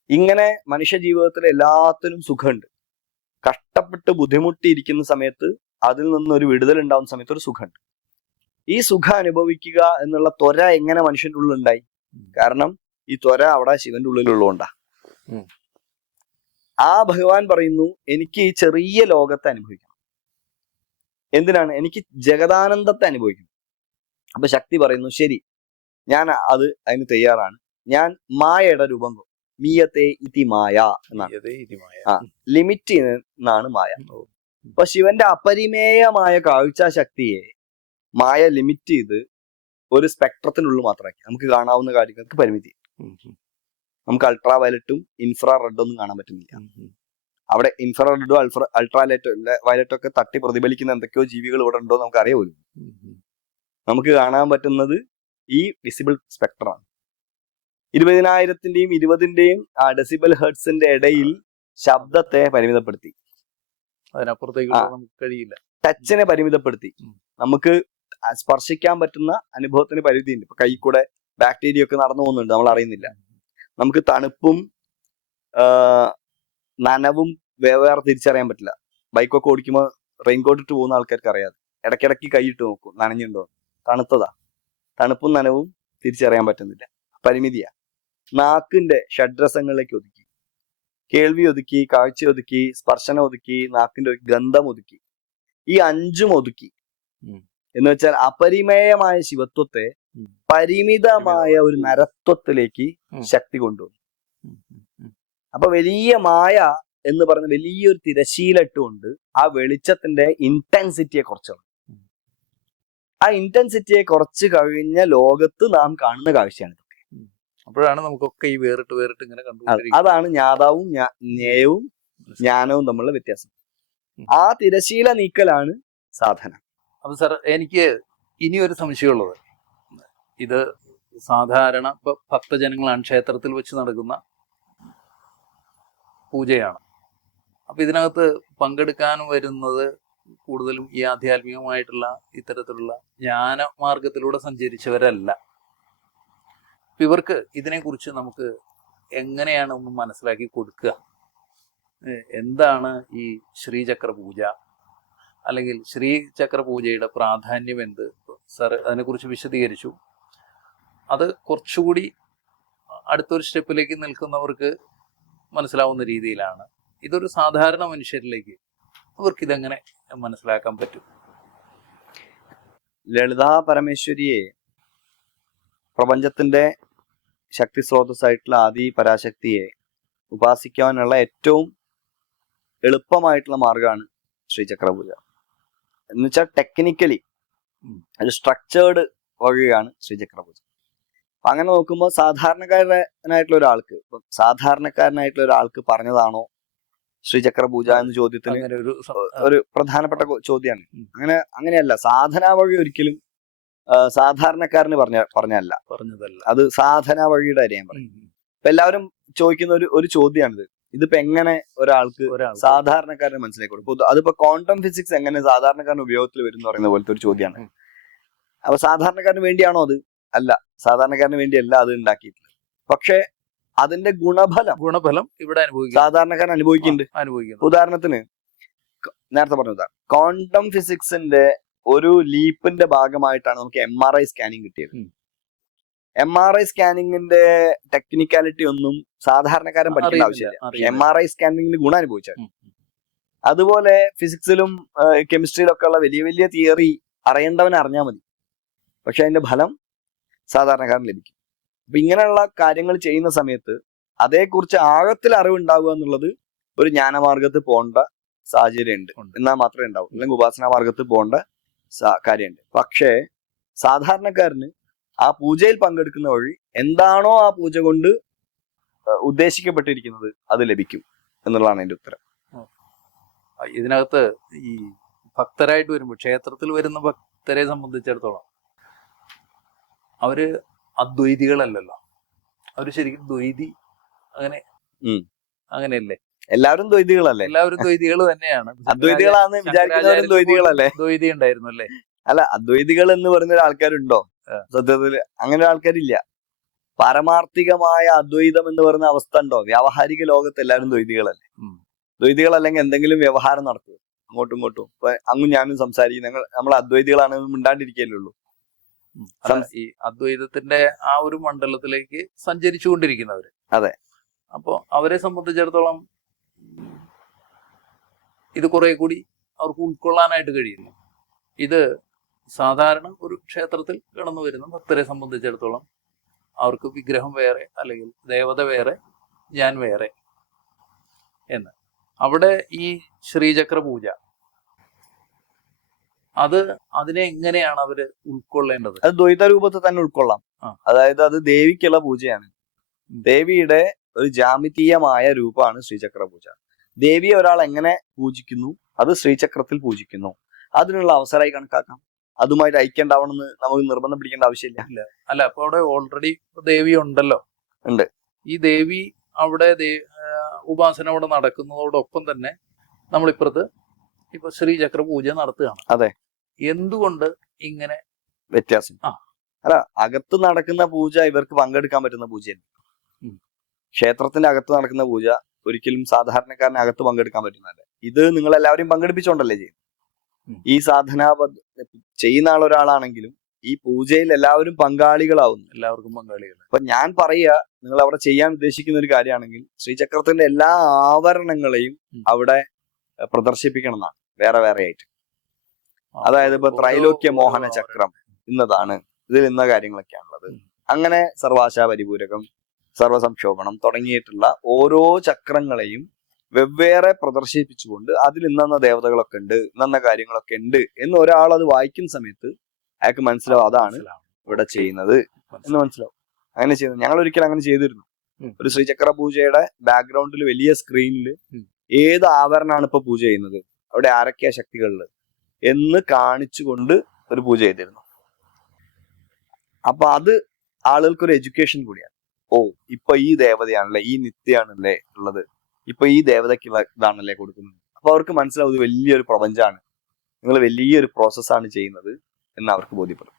ഇങ്ങനെ മനുഷ്യ ജീവിതത്തിൽ എല്ലാത്തിനും സുഖമുണ്ട്. കഷ്ടപ്പെട്ട് ബുദ്ധിമുട്ടിയിരിക്കുന്ന സമയത്ത് അതിൽ നിന്നൊരു വിടുതൽ ഉണ്ടാവുന്ന സമയത്ത് ഒരു സുഖമുണ്ട്. ഈ സുഖം അനുഭവിക്കുക എന്നുള്ള ത്വര എങ്ങനെ മനുഷ്യന്റെ ഉള്ളിൽ ഉണ്ടായി? കാരണം ഈ ത്വര അവിടെ ശിവന്റെ ഉള്ളിലുള്ളതുകൊണ്ടാ. ആ ഭഗവാൻ പറയുന്നു, എനിക്ക് ഈ ചെറിയ ലോകത്തെ അനുഭവിക്കണം. എന്തിനാണ്? എനിക്ക് ജഗദാനന്ദത്തെ അനുഭവിക്കണം. അപ്പൊ ശക്തി പറയുന്നു, ശരി, ഞാൻ അതിന് തയ്യാറാണ്. ഞാൻ മായയുടെ രൂപം മീയത്തെ ഇതി മായ എന്നാണ്. ഈയതേ ഇതിമായ. ആ ലിമിറ്റ് എന്നാണ് മായ. ഓ. അപ്പൊ ശിവന്റെ അപരിമേയമായ കാഴ്ചാ ശക്തിയെ മായ ലിമിറ്റ് ചെയ്ത് ഒരു സ്പെക്ട്രത്തിനുള്ളിൽ മാത്രമാക്കി. നമുക്ക് കാണാവുന്ന കാര്യങ്ങൾക്ക് പരിമിതി. നമുക്ക് അൾട്രാ വയലറ്റും ഇൻഫ്രാ റെഡും ഒന്നും കാണാൻ പറ്റുന്നില്ല. അവിടെ ഇൻഫ്രാ റെഡും അൾട്രാ വയലറ്റും ഒക്കെ തട്ടി പ്രതിഫലിക്കുന്ന എന്തൊക്കെയോ ജീവികൾ ഇവിടെ ഉണ്ടോ നമുക്ക് അറിയാമല്ലോ. നമുക്ക് കാണാൻ പറ്റുന്നത് ഈ വിസിബിൾ സ്പെക്ട്രമാണ്. 20,000-ന്റെയും 20-ന്റെയും ഡെസിബൽ ഹെർട്സിന്റെ ഇടയിൽ ശബ്ദത്തെ പരിമിതപ്പെടുത്തി. അതിനപ്പുറത്തേക്ക് നമുക്ക് കഴിയില്ല. ടച്ചിനെ പരിമിതപ്പെടുത്തി. നമുക്ക് സ്പർശിക്കാൻ പറ്റുന്ന അനുഭവത്തിന് പരിധിയുണ്ട്. ഇപ്പൊ കൈ കൂടെ ബാക്ടീരിയ ഒക്കെ നടന്നു പോകുന്നുണ്ട്, നമ്മൾ അറിയുന്നില്ല. നമുക്ക് തണുപ്പും നനവും വേറെ തിരിച്ചറിയാൻ പറ്റില്ല. ബൈക്കൊക്കെ ഓടിക്കുമ്പോൾ റെയിൻകോട്ട് ഇട്ട് പോകുന്ന ആൾക്കാർക്ക് അറിയാതെ ഇടയ്ക്കിടയ്ക്ക് കൈയിട്ട് നോക്കും നനഞ്ഞുണ്ടോ, തണുത്തതാ. തണുപ്പും നനവും തിരിച്ചറിയാൻ പറ്റുന്നില്ല, പരിമിതിയാ. നാക്കിന്റെ ഷഡ്രസങ്ങളിലേക്ക് ഒതുക്കി, കേൾവി ഒതുക്കി, കാഴ്ച ഒതുക്കി, സ്പർശനം ഒതുക്കി, നാക്കിന്റെ ഗന്ധം ഒതുക്കി, ഈ 5ഉം ഒതുക്കി. എന്ന് വെച്ചാൽ അപരിമേയമായ ശിവത്വത്തെ പരിമിതമായ ഒരു നരത്വത്തിലേക്ക് ശക്തി കൊണ്ടുവന്നു. അപ്പൊ വലിയ മായ എന്ന് പറയുന്ന വലിയൊരു തിരശീല ഇട്ടുകൊണ്ട് ആ വെളിച്ചത്തിന്റെ ഇന്റൻസിറ്റിയെ കുറച്ചാണ്. ആ ഇന്റൻസിറ്റിയെ കുറച്ച് കഴിഞ്ഞ ലോകത്ത് നാം കാണുന്ന കാഴ്ചയാണ്. അപ്പോഴാണ് നമുക്കൊക്കെ ഈ വേറിട്ട് ഇങ്ങനെ കണ്ടുകൊണ്ടിരിക്കുന്നത്. അതാണ് ജ്ഞാതാവും ജ്ഞേയവും ജ്ഞാനവും തമ്മിലുള്ള വ്യത്യാസം. ആ തിരശീല നീക്കലാണ് സാധന. അപ്പൊ സാർ, എനിക്ക് ഇനി ഒരു സംശയമുള്ളത്, ഇത് സാധാരണ ഇപ്പൊ ഭക്തജനങ്ങളാണ് ക്ഷേത്രത്തിൽ വെച്ച് നടക്കുന്ന പൂജയാണ്. അപ്പൊ ഇതിനകത്ത് പങ്കെടുക്കാൻ വരുന്നത് കൂടുതലും ഈ ആധ്യാത്മികമായിട്ടുള്ള ഇത്തരത്തിലുള്ള ജ്ഞാനമാർഗത്തിലൂടെ സഞ്ചരിച്ചവരല്ല. ഇവർക്ക് ഇതിനെക്കുറിച്ച് നമുക്ക് എങ്ങനെയാണ് ഒന്ന് മനസ്സിലാക്കി കൊടുക്കുക? എന്താണ് ഈ ശ്രീചക്ര പൂജ, അല്ലെങ്കിൽ ശ്രീചക്ര പൂജയുടെ പ്രാധാന്യം എന്ത്? സാർ അതിനെക്കുറിച്ച് വിശദീകരിച്ചു. അത് കുറച്ചുകൂടി അടുത്തൊരു സ്റ്റെപ്പിലേക്ക് നിൽക്കുന്നവർക്ക് മനസ്സിലാവുന്ന രീതിയിലാണ്. ഇതൊരു സാധാരണ മനുഷ്യരിലേക്ക് അവർക്ക് ഇതെങ്ങനെ മനസ്സിലാക്കാൻ പറ്റും? ലളിതാ പരമേശ്വരിയെ പ്രപഞ്ചത്തിന്റെ ശക്തി സ്രോതസ്സായിട്ടുള്ള ആദി പരാശക്തിയെ ഉപാസിക്കാനുള്ള ഏറ്റവും എളുപ്പമായിട്ടുള്ള മാർഗമാണ് ശ്രീചക്ര പൂജ. എന്ന് വെച്ചാൽ ടെക്നിക്കലി ഒരു സ്ട്രക്ചേർഡ് വഴിയാണ് ശ്രീചക്ര പൂജ. അപ്പൊ അങ്ങനെ നോക്കുമ്പോൾ സാധാരണക്കാരനായിട്ടുള്ള ഒരാൾക്ക് പറഞ്ഞതാണോ ശ്രീചക്ര പൂജ എന്ന ചോദ്യത്തിന് ഒരു പ്രധാനപ്പെട്ട ചോദ്യമാണ്. അങ്ങനെയല്ല. സാധനാ വഴി ഒരിക്കലും സാധാരണക്കാരന് പറഞ്ഞതല്ല. അത് സാധനാ വഴിയുടെ കാര്യം ഞാൻ പറയും. ഇപ്പൊ എല്ലാവരും ചോദിക്കുന്ന ഒരു ചോദ്യമാണിത്. ഇതിപ്പോ എങ്ങനെ ഒരാൾക്ക് സാധാരണക്കാരന് മനസ്സിലാക്കി കൊടുക്കും? അതിപ്പോ ക്വാണ്ടം ഫിസിക്സ് എങ്ങനെ സാധാരണക്കാരന് ഉപയോഗത്തിൽ വരും എന്ന് പറയുന്ന പോലത്തെ ഒരു ചോദ്യമാണ്. അപ്പൊ സാധാരണക്കാരന് വേണ്ടിയാണോ അത്? അല്ല, സാധാരണക്കാരന് വേണ്ടിയല്ല അത് ഉണ്ടാക്കിയിട്ടുള്ളത്. പക്ഷെ അതിന്റെ ഗുണഫലം ഇവിടെ സാധാരണക്കാരൻ അനുഭവിക്കുന്നുണ്ട്. ഉദാഹരണത്തിന് നേരത്തെ പറഞ്ഞതാ, ക്വാണ്ടം ഫിസിക്സിന്റെ ഒരു ലീപ്പിന്റെ ഭാഗമായിട്ടാണ് നമുക്ക് MRI സ്കാനിങ് കിട്ടിയത്. MRI സ്കാനിങ്ങിന്റെ ടെക്നിക്കാലിറ്റി ഒന്നും സാധാരണക്കാരൻ പഠിക്കേണ്ട ആവശ്യമില്ല. MRI സ്കാനിങ്ങിന് ഗുണം അനുഭവിച്ചാൽ. അതുപോലെ ഫിസിക്സിലും കെമിസ്ട്രിയിലും ഒക്കെ ഉള്ള വലിയ വലിയ തിയറി അറിയേണ്ടവൻ അറിഞ്ഞാൽ മതി. പക്ഷെ അതിന്റെ ഫലം സാധാരണക്കാരൻ ലഭിക്കും. അപ്പൊ ഇങ്ങനെയുള്ള കാര്യങ്ങൾ ചെയ്യുന്ന സമയത്ത് അതേക്കുറിച്ച് ആഴത്തിൽ അറിവുണ്ടാവുക എന്നുള്ളത് ഒരു ജ്ഞാനമാർഗത്ത് പോകേണ്ട സാഹചര്യമുണ്ട്. എന്നാൽ മാത്രമേ ഉണ്ടാവൂ. അല്ലെങ്കിൽ ഉപാസനാ മാർഗത്ത് പോകേണ്ട കാര്യമുണ്ട്. പക്ഷേ സാധാരണക്കാരന് ആ പൂജയിൽ പങ്കെടുക്കുന്ന വഴി എന്താണോ ആ പൂജ കൊണ്ട് ഉദ്ദേശിക്കപ്പെട്ടിരിക്കുന്നത് അത് ലഭിക്കും എന്നുള്ളതാണ് എന്റെ ഉത്തരം. ഇതിനകത്ത് ഈ ഭക്തരായിട്ട് വരുമ്പോൾ, ക്ഷേത്രത്തിൽ വരുന്ന ഭക്തരെ സംബന്ധിച്ചിടത്തോളം അവര് അദ്വൈതികളല്ലല്ലോ. അവര് ശരിക്കും ദ്വൈതി അങ്ങനെയല്ലേ? എല്ലാവരും ദ്വൈതികളല്ലേ? എല്ലാവരും ദ്വൈതികൾ തന്നെയാണ്. അദ്വൈതികളാന്ന് വിചാരിക്കുന്നവരും ദ്വൈതികളല്ലേ? ദ്വൈതി ഉണ്ടായിരുന്നു അല്ലേ? അല്ല, അദ്വൈതികൾ എന്ന് പറയുന്ന ഒരാൾക്കാരുണ്ടോ? സത്യത്തില് അങ്ങനെ ഒരാൾക്കാരില്ല. പാരമാർത്ഥികമായ അദ്വൈതം എന്ന് പറയുന്ന അവസ്ഥ ഉണ്ടോ? വ്യാവഹാരിക ലോകത്ത് എല്ലാവരും ദ്വൈതികളല്ലേ? ദ്വൈതികളല്ലെങ്കിൽ എന്തെങ്കിലും വ്യവഹാരം നടത്തുക അങ്ങോട്ടും ഇങ്ങോട്ടും. ഇപ്പൊ അങ്ങും ഞാനും സംസാരിക്കും, നമ്മൾ അദ്വൈതികളാണെന്ന് മിണ്ടാണ്ടിരിക്കല്ലേ? ഈ അദ്വൈതത്തിന്റെ ആ ഒരു മണ്ഡലത്തിലേക്ക് സഞ്ചരിച്ചുകൊണ്ടിരിക്കുന്നവര്. അതെ. അപ്പൊ അവരെ സംബന്ധിച്ചിടത്തോളം ഇത് കുറെ കൂടി അവർക്ക് ഉൾക്കൊള്ളാനായിട്ട് കഴിയുന്നു. ഇത് സാധാരണ ഒരു ക്ഷേത്രത്തിൽ കടന്നു വരുന്ന ഭക്തരെ സംബന്ധിച്ചിടത്തോളം അവർക്ക് വിഗ്രഹം വേറെ അല്ലെങ്കിൽ ദേവത വേറെ, ഞാൻ വേറെ എന്ന്. അവിടെ ഈ ശ്രീചക്ര പൂജ അതിനെ എങ്ങനെയാണ് അവര് ഉൾക്കൊള്ളേണ്ടത്? അത് ദ്വൈത രൂപത്തിൽ തന്നെ ഉൾക്കൊള്ളാം. അതായത് അത് ദേവിക്കുള്ള പൂജയാണ്. ദേവിയുടെ ഒരു ജാമിതീയമായ രൂപമാണ് ശ്രീചക്ര പൂജ. ദേവിയെ ഒരാൾ എങ്ങനെ പൂജിക്കുന്നു അത് ശ്രീചക്രത്തിൽ പൂജിക്കുന്നു. അതിനുള്ള അവസരമായി കണക്കാക്കാം. അതുമായിട്ട് ഐക്യണ്ടാവണമെന്ന് നമുക്ക് നിർബന്ധം പിടിക്കേണ്ട ആവശ്യമില്ല. അല്ല, അപ്പൊ അവിടെ ഓൾറെഡി ദേവി ഉണ്ടല്ലോ. ഉണ്ട്. ഈ ദേവി അവിടെ ഉപാസന അവിടെ നടക്കുന്നതോടൊപ്പം തന്നെ നമ്മളിപ്പുറത്ത് ഇപ്പൊ ശ്രീചക്ര പൂജ നടത്തുകയാണ്. അതെ. എന്തുകൊണ്ട് ഇങ്ങനെ വ്യത്യാസം? അല്ല, അകത്ത് നടക്കുന്ന പൂജ ഇവർക്ക് പങ്കെടുക്കാൻ പറ്റുന്ന പൂജയല്ല. ക്ഷേത്രത്തിന്റെ അകത്ത് നടക്കുന്ന പൂജ ഒരിക്കലും സാധാരണക്കാരന് അകത്ത് പങ്കെടുക്കാൻ പറ്റുന്നതല്ല. ഇത് നിങ്ങൾ എല്ലാവരെയും പങ്കെടുപ്പിച്ചോണ്ടല്ലേ ചെയ്യും. ഈ സാധന ചെയ്യുന്ന ആളൊരാളാണെങ്കിലും ഈ പൂജയിൽ എല്ലാവരും പങ്കാളികളാവുന്നു. എല്ലാവർക്കും പങ്കാളികൾ. അപ്പൊ ഞാൻ പറയുക, നിങ്ങൾ അവിടെ ചെയ്യാൻ ഉദ്ദേശിക്കുന്ന ഒരു കാര്യമാണെങ്കിൽ ശ്രീചക്രത്തിന്റെ എല്ലാ ആവരണങ്ങളെയും അവിടെ പ്രദർശിപ്പിക്കണം എന്നാണ്, വേറെ വേറെ ആയിട്ട്. അതായത് ഇപ്പൊ ത്രൈലോക്യ മോഹന ചക്രം ഇന്നതാണ്, ഇതിൽ ഇന്ന കാര്യങ്ങളൊക്കെയാണുള്ളത്. അങ്ങനെ സർവാശാ പരിപൂരകം, സർവസംക്ഷോഭണം തുടങ്ങിയിട്ടുള്ള ഓരോ ചക്രങ്ങളെയും വെവ്വേറെ പ്രദർശിപ്പിച്ചുകൊണ്ട് അതിൽ ഇന്ന ദേവതകളൊക്കെ ഉണ്ട്, ഇന്ന കാര്യങ്ങളൊക്കെ ഉണ്ട് എന്ന് ഒരാൾ അത് വായിക്കുന്ന സമയത്ത് അയാൾക്ക് മനസ്സിലാവും അതാണ് ഇവിടെ ചെയ്യുന്നത് എന്ന് മനസ്സിലാവും. അങ്ങനെ ചെയ്യുന്നത് ഞങ്ങൾ ഒരിക്കലും അങ്ങനെ ചെയ്തിരുന്നു. ഒരു ശ്രീചക്ര പൂജയുടെ ബാക്ക്ഗ്രൗണ്ടിൽ വലിയ സ്ക്രീനിൽ ഏത് ആവരണമാണ് ഇപ്പൊ പൂജ ചെയ്യുന്നത്, അവിടെ ആരൊക്കെയാ ശക്തികളിൽ എന്ന് കാണിച്ചുകൊണ്ട് ഒരു പൂജ ചെയ്തിരുന്നു. അപ്പൊ അത് ആളുകൾക്കൊരു എഡ്യൂക്കേഷൻ കൂടിയാണ്. ഓ, ഇപ്പൊ ഈ ദേവതയാണല്ലേ, ഈ നിത്യയാണല്ലേ ഉള്ളത്, ഇപ്പൊ ഈ ദേവതയ്ക്ക് ഇതാണല്ലേ കൊടുക്കുന്നത്. അപ്പൊ അവർക്ക് മനസ്സിലാവും ഇത് വലിയൊരു പ്രപഞ്ചമാണ്, നിങ്ങൾ വലിയൊരു പ്രോസസ്സാണ് ചെയ്യുന്നത് എന്ന് അവർക്ക് ബോധ്യപ്പെടും.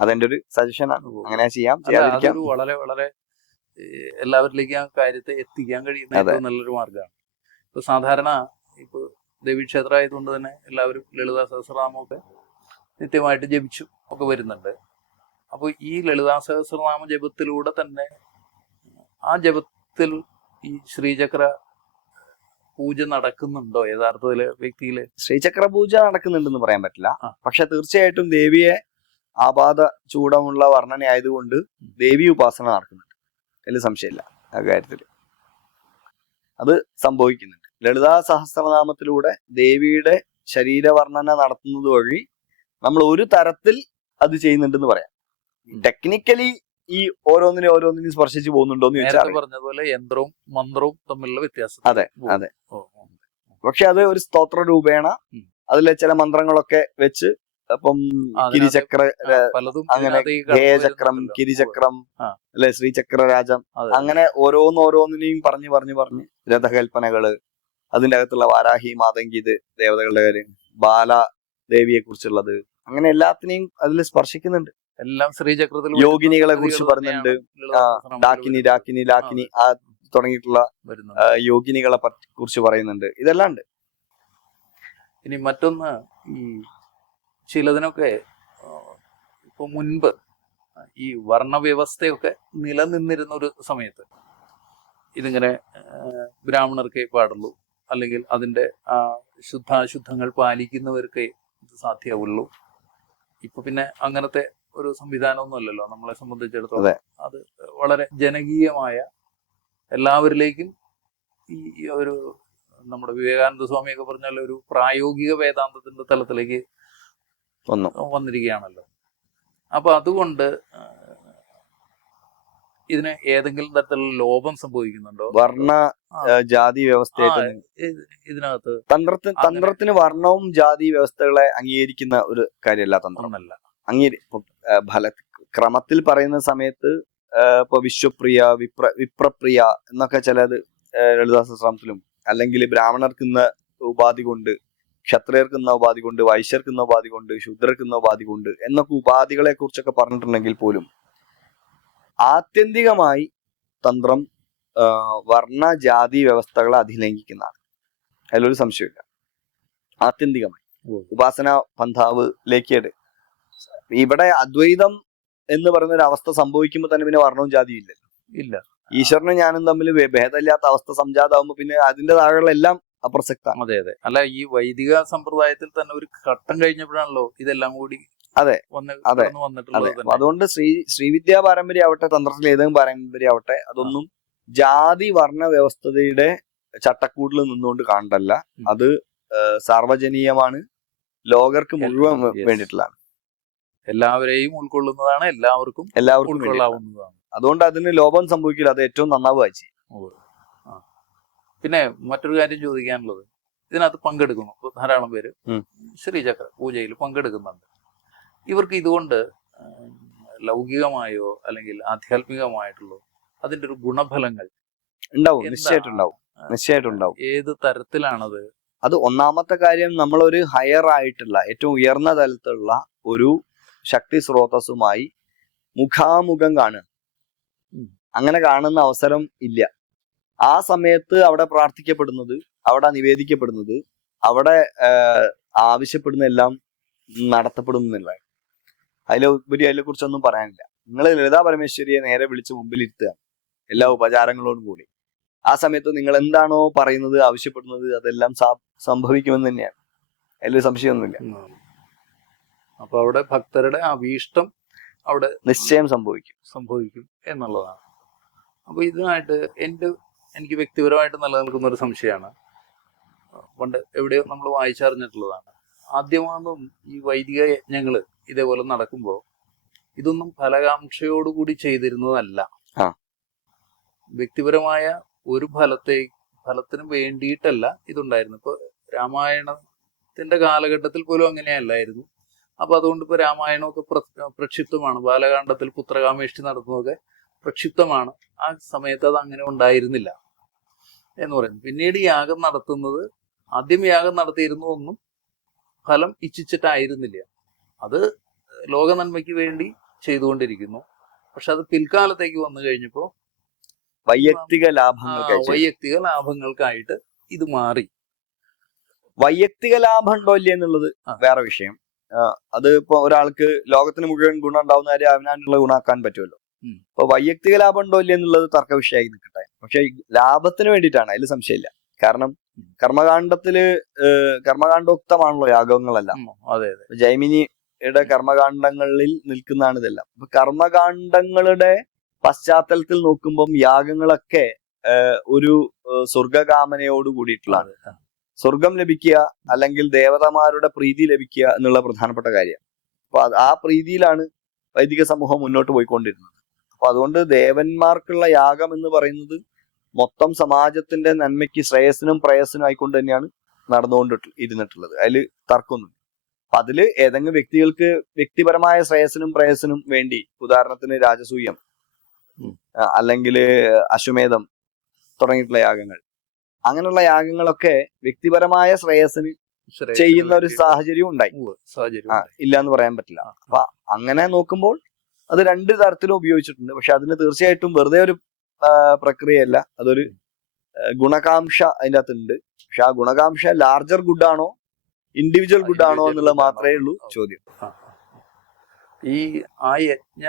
അതെന്റെ ഒരു സജഷനാണ്. അങ്ങനെ ചെയ്യാം, ചെയ്യാതിരിക്കാം. വളരെ വളരെ എല്ലാവരിലേക്ക് ആ കാര്യത്തെ എത്തിക്കാൻ കഴിയുന്ന നല്ലൊരു മാർഗമാണ്. ഇപ്പൊ സാധാരണ ഇപ്പൊ ദേവീക്ഷേത്രം ആയതുകൊണ്ട് തന്നെ എല്ലാവരും ലളിതാ സഹസ്രനാമമൊക്കെ നിത്യമായിട്ട് ജപിച്ചു ഒക്കെ വരുന്നുണ്ട്. അപ്പൊ ഈ ലളിതാ സഹസ്രനാമ ജപത്തിലൂടെ തന്നെ ആ ജപത്തിൽ ഈ ശ്രീചക്ര പൂജ നടക്കുന്നുണ്ടോ യഥാർത്ഥത്തില് വ്യക്തിയില്? ശ്രീചക്ര പൂജ നടക്കുന്നുണ്ടെന്ന് പറയാൻ പറ്റില്ല. പക്ഷെ തീർച്ചയായിട്ടും ദേവിയെ ആപാദ ചൂടമുള്ള വർണ്ണന ആയതുകൊണ്ട് ദേവി ഉപാസന നടക്കുന്നുണ്ട്, വലിയ സംശയമില്ല ആ കാര്യത്തില്. അത് സംഭവിക്കുന്നുണ്ട്. ലളിതാ സഹസ്രനാമത്തിലൂടെ ദേവിയുടെ ശരീരവർണ്ണന നടത്തുന്നത് വഴി നമ്മൾ ഒരു തരത്തിൽ അത് ചെയ്യുന്നുണ്ടെന്ന് പറയാം. ടെക്നിക്കലി ഈ ഓരോന്നിനും സ്പർശിച്ചു പോകുന്നുണ്ടോ എന്ന് ചോദിച്ചാൽ പറഞ്ഞതുപോലെ യന്ത്രവും മന്ത്രവും തമ്മിലുള്ള വ്യത്യാസം. അതെ അതെ. പക്ഷെ അത് ഒരു സ്തോത്ര രൂപേണ അതിലെ ചില മന്ത്രങ്ങളൊക്കെ വെച്ച്, അപ്പം കിരിചക്ര, അങ്ങനെ ഹേചക്രം, കിരിചക്രം, അല്ലെ ശ്രീചക്ര രാജം, അങ്ങനെ ഓരോന്നിനെയും പറഞ്ഞ് രഥകൽപ്പനകള്, അതിന്റെ അകത്തുള്ള വാരാഹി മാതങ്കി ദേവതകളുടെ കാര്യം, ബാലദേവിയെ കുറിച്ചുള്ളത്, അങ്ങനെ എല്ലാത്തിനെയും അതിൽ സ്പർശിക്കുന്നുണ്ട്. എല്ലാം ശ്രീചക്രത്തിൽ യോഗിനികളെ കുറിച്ച് പറയുന്നുണ്ട്. ലാക്കിനി ആ തുടങ്ങിയിട്ടുള്ള യോഗിനികളെ കുറിച്ച് പറയുന്നുണ്ട്. ഇതെല്ലാം ഉണ്ട്. ഇനി മറ്റൊന്ന്, ഈ ചിലതിനൊക്കെ ഇപ്പൊ മുൻപ് ഈ വർണ്ണവ്യവസ്ഥയൊക്കെ നിലനിന്നിരുന്ന ഒരു സമയത്ത് ഇതിങ്ങനെ ബ്രാഹ്മണർക്കേ പാടുള്ളൂ, അല്ലെങ്കിൽ അതിന്റെ ശുദ്ധാശുദ്ധങ്ങൾ പാലിക്കുന്നവർക്കേ ഇത് സാധ്യമാവുള്ളൂ. ഇപ്പൊ പിന്നെ അങ്ങനത്തെ ഒരു സംവിധാനമൊന്നും അല്ലല്ലോ നമ്മളെ സംബന്ധിച്ചിടത്തോളം. അത് വളരെ ജനകീയമായ, എല്ലാവരിലേക്കും ഈ ഒരു നമ്മുടെ വിവേകാനന്ദ സ്വാമിയൊക്കെ പറഞ്ഞാൽ ഒരു പ്രായോഗിക വേദാന്തത്തിന്റെ തലത്തിലേക്ക് വന്നിരിക്കുകയാണല്ലോ. അപ്പൊ അതുകൊണ്ട് ഇതിന് ഏതെങ്കിലും തരത്തിലുള്ള ലോപം സംഭവിക്കുന്നുണ്ടോ? വർണ്ണ ജാതി വ്യവസ്ഥയായിട്ട് ഇതിനകത്ത് തന്ത്രത്തിന് വർണ്ണവും ജാതി വ്യവസ്ഥകളെ അംഗീകരിക്കുന്ന ഒരു കാര്യമല്ല തന്ത്രമല്ല. ക്രമത്തിൽ പറയുന്ന സമയത്ത് ഇപ്പൊ വിശ്വപ്രിയ, വിപ്രപ്രിയ എന്നൊക്കെ ചിലത് ലളിതാ സഹസ്രനാമത്തിലും, അല്ലെങ്കിൽ ബ്രാഹ്മണർക്കുന്ന ഉപാധി കൊണ്ട്, ക്ഷത്രിയർക്കുന്ന ഉപാധി കൊണ്ട്, വൈശ്യർക്കുന്ന ഉപാധി കൊണ്ട്, ശൂദ്രർക്കുന്ന ഉപാധി കൊണ്ട് എന്നൊക്കെ ഉപാധികളെ കുറിച്ചൊക്കെ പറഞ്ഞിട്ടുണ്ടെങ്കിൽ പോലും ആത്യന്തികമായി തന്ത്രം വർണ്ണ ജാതി വ്യവസ്ഥകളെ അതിലംഘിക്കുന്നതാണ്. അതിലൊരു സംശയമില്ല. ആത്യന്തികമായി ഉപാസന പന്ഥാവിലേക്ക് ഇവിടെ അദ്വൈതം എന്ന് പറയുന്ന ഒരു അവസ്ഥ സംഭവിക്കുമ്പോൾ തന്നെ പിന്നെ വർണ്ണവും ജാതിയും ഇല്ല. ഈശ്വരനും ഞാനും തമ്മിൽ ഭേദമില്ലാത്ത അവസ്ഥ സംജാതാവുമ്പോ പിന്നെ അതിന്റെ താഴെയുള്ള എല്ലാം അപ്രസക്തമാണ്. അതെ അതെ. അല്ല, ഈ വൈദിക സമ്പ്രദായത്തിൽ തന്നെ ഒരു ഘട്ടം കഴിഞ്ഞപ്പോഴാണല്ലോ ഇതെല്ലാം കൂടി വന്നിട്ടുള്ളത്. അതുകൊണ്ട് ശ്രീവിദ്യാ പാരമ്പര്യം ആവട്ടെ, തന്ത്രത്തിലെ ഏതെങ്കിലും പാരമ്പര്യം ആവട്ടെ, അതൊന്നും ജാതി വർണ്ണ വ്യവസ്ഥതയുടെ ചട്ടക്കൂടിൽ നിന്നുകൊണ്ട് കാണണ്ടല്ല, അത് സാർവജനീയമാണ്, ലോകർക്ക് മുഴുവൻ Yes. വേണ്ടിയിട്ടുള്ളതാണ്. എല്ലാവരെയും ഉൾക്കൊള്ളുന്നതാണ്, എല്ലാവർക്കും എല്ലാവർക്കും വേണ്ടിയിട്ടുള്ളതാണ്. ഉൾക്കൊള്ളാവുന്നതാണ്. അതുകൊണ്ട് അതിന് ലോപം സംഭവിക്കില്ല, അത് ഏറ്റവും നന്നാവുക ചെയ്യും. ആ. പിന്നെ മറ്റൊരു കാര്യം ചോദിക്കാനുള്ളത്, ഇതിനകത്ത് പങ്കെടുക്കുന്നു ഇപ്പൊ ധാരാളം പേര് ശ്രീചക്ര പൂജയിൽ പങ്കെടുക്കുന്നുണ്ട്. ഇവർക്ക് ഇതുകൊണ്ട് ലൗകികമായോ അല്ലെങ്കിൽ ആധ്യാത്മികമായിട്ടുള്ളോ അതിന്റെ ഒരു ഗുണഫലങ്ങൾ ഉണ്ടാവും, എന്താ? നിശ്ചയമായിട്ടും ഉണ്ടാവും. ഏത് തരത്തിലാണത്? അത് ഒന്നാമത്തെ കാര്യം, നമ്മളൊരു ഹയർ ആയിട്ടുള്ള ഏറ്റവും ഉയർന്ന തലത്തിലുള്ള ഒരു ശക്തി സ്രോതസ്സുമായി മുഖാമുഖം കാണുക. അങ്ങനെ കാണുന്ന അവസരം ഇല്ല. ആ സമയത്ത് അവിടെ പ്രാർത്ഥിക്കപ്പെടുന്നത്, അവിടെ നിവേദിക്കപ്പെടുന്നത്, അവിടെ ആവശ്യപ്പെടുന്ന എല്ലാം നടത്തപ്പെടുന്നില്ല. അതിലുപരി അതിനെ കുറിച്ചൊന്നും പറയാനില്ല. നിങ്ങൾ ലളിതാ പരമേശ്വരിയെ നേരെ വിളിച്ച് മുമ്പിലിരുത്തുക എല്ലാ ഉപചാരങ്ങളോടും കൂടി. ആ സമയത്ത് നിങ്ങൾ എന്താണോ പറയുന്നത്, ആവശ്യപ്പെടുന്നത്, അതെല്ലാം സംഭവിക്കുമെന്ന് തന്നെയാണ്. അതിലൊരു സംശയമൊന്നുമില്ല. അപ്പൊ അവിടെ ഭക്തരുടെ അഭീഷ്ടം അവിടെ നിശ്ചയം സംഭവിക്കും എന്നുള്ളതാണ്. അപ്പൊ ഇതിനായിട്ട് എനിക്ക് വ്യക്തിപരമായിട്ട് നിലനിൽക്കുന്ന ഒരു സംശയമാണ്. പണ്ട് എവിടെയോ നമ്മൾ വായിച്ചറിഞ്ഞിട്ടുള്ളതാണ്. ആദ്യമാകുമ്പം ഈ വൈദിക യജ്ഞങ്ങള് ഇതേപോലെ നടക്കുമ്പോൾ ഇതൊന്നും ഫലകാംക്ഷയോടുകൂടി ചെയ്തിരുന്നതല്ല. വ്യക്തിപരമായ ഒരു ഫലത്തിന് വേണ്ടിയിട്ടല്ല ഇതുണ്ടായിരുന്നു. ഇപ്പൊ രാമായണത്തിന്റെ കാലഘട്ടത്തിൽ പോലും അങ്ങനെയല്ലായിരുന്നു. അപ്പൊ അതുകൊണ്ട് ഇപ്പൊ രാമായണമൊക്കെ പ്രക്ഷിപ്തമാണ്. ബാലകാണ്ഡത്തിൽ പുത്രകാമേഷ്ടി നടത്തുന്നതൊക്കെ പ്രക്ഷിപ്തമാണ്. ആ സമയത്ത് അത് അങ്ങനെ ഉണ്ടായിരുന്നില്ല എന്ന് പറയുന്നു. പിന്നീട് യാഗം നടത്തുന്നത്, ആദ്യം യാഗം നടത്തിയിരുന്നതൊന്നും ഫലം ഇച്ഛിച്ചിട്ടായിരുന്നില്ല. അത് ലോക നന്മയ്ക്ക് വേണ്ടി ചെയ്തുകൊണ്ടിരിക്കുന്നു. പക്ഷെ അത് പിൽക്കാലത്തേക്ക് വന്നു കഴിഞ്ഞപ്പോൾ വൈയക്തിക ലാഭങ്ങൾക്കായിട്ട് ഇത് മാറി. വൈയക്തിക ലാഭം ഉണ്ടോ ഇല്ല എന്നുള്ളത് വേറെ വിഷയം. അത് ഇപ്പൊ ഒരാൾക്ക് ലോകത്തിന് മുഴുവൻ ഗുണം ഉണ്ടാവുന്ന കാര്യം അവനാനുള്ള ഗുണാക്കാൻ പറ്റുമല്ലോ. അപ്പൊ വൈയക്തിക ലാഭം ഉണ്ടോ ഇല്ല എന്നുള്ളത് തർക്ക വിഷയമായി നിൽക്കട്ടെ. പക്ഷെ ലാഭത്തിന് വേണ്ടിയിട്ടാണ്, അതിൽ സംശയമില്ല. കാരണം കർമ്മകാണ്ഡോക്തമാണല്ലോ യാഗങ്ങളെല്ലാം. ജൈമിനിയുടെ കർമ്മകാണ്ഡങ്ങളിൽ നിൽക്കുന്നതാണ് ഇതെല്ലാം. അപ്പൊ കർമ്മകാണ്ഡങ്ങളുടെ പശ്ചാത്തലത്തിൽ നോക്കുമ്പം യാഗങ്ങളൊക്കെ ഒരു സ്വർഗകാമനയോട് കൂടിയിട്ടുള്ളതാണ്. സ്വർഗം ലഭിക്കുക അല്ലെങ്കിൽ ദേവതമാരുടെ പ്രീതി ലഭിക്കുക എന്നുള്ള പ്രധാനപ്പെട്ട കാര്യം. അപ്പൊ ആ പ്രീതിയിലാണ് വൈദിക സമൂഹം മുന്നോട്ട് പോയിക്കൊണ്ടിരുന്നത്. അപ്പൊ അതുകൊണ്ട് ദേവന്മാർക്കുള്ള യാഗം എന്ന് പറയുന്നത് മൊത്തം സമാജത്തിന്റെ നന്മയ്ക്ക്, ശ്രേയസിനും പ്രേയസിനും ആയിക്കൊണ്ട് തന്നെയാണ് ഇരുന്നിട്ടുള്ളത്. അതിൽ തർക്കമൊന്നും. അപ്പൊ അതില് ഏതെങ്കിലും വ്യക്തികൾക്ക് വ്യക്തിപരമായ ശ്രേയസിനും പ്രേയസിനും വേണ്ടി, ഉദാഹരണത്തിന് രാജസൂയം അല്ലെങ്കിൽ അശ്വമേധം തുടങ്ങിയിട്ടുള്ള യാഗങ്ങൾ, അങ്ങനെയുള്ള യാഗങ്ങളൊക്കെ വ്യക്തിപരമായ ശ്രേയസിന് ചെയ്യുന്ന ഒരു സാഹചര്യം ഉണ്ടായി. ഇല്ല എന്ന് പറയാൻ പറ്റില്ല. അപ്പൊ അങ്ങനെ നോക്കുമ്പോൾ അത് രണ്ട് തരത്തിലും ഉപയോഗിച്ചിട്ടുണ്ട്. പക്ഷെ അതിന് തീർച്ചയായിട്ടും വെറുതെ ഒരു പ്രക്രിയയല്ല, അതൊരു ഗുണകാംക്ഷ അതിൻ്റെ അകത്തുണ്ട്. പക്ഷെ ആ ഗുണകാംക്ഷ ലാർജർ ഗുഡാണോ ഇൻഡിവിജ്വൽ ഗുഡാണോ എന്നുള്ളത് മാത്രമേ ഉള്ളൂ ചോദ്യം. ഈ ആ യജ്ഞ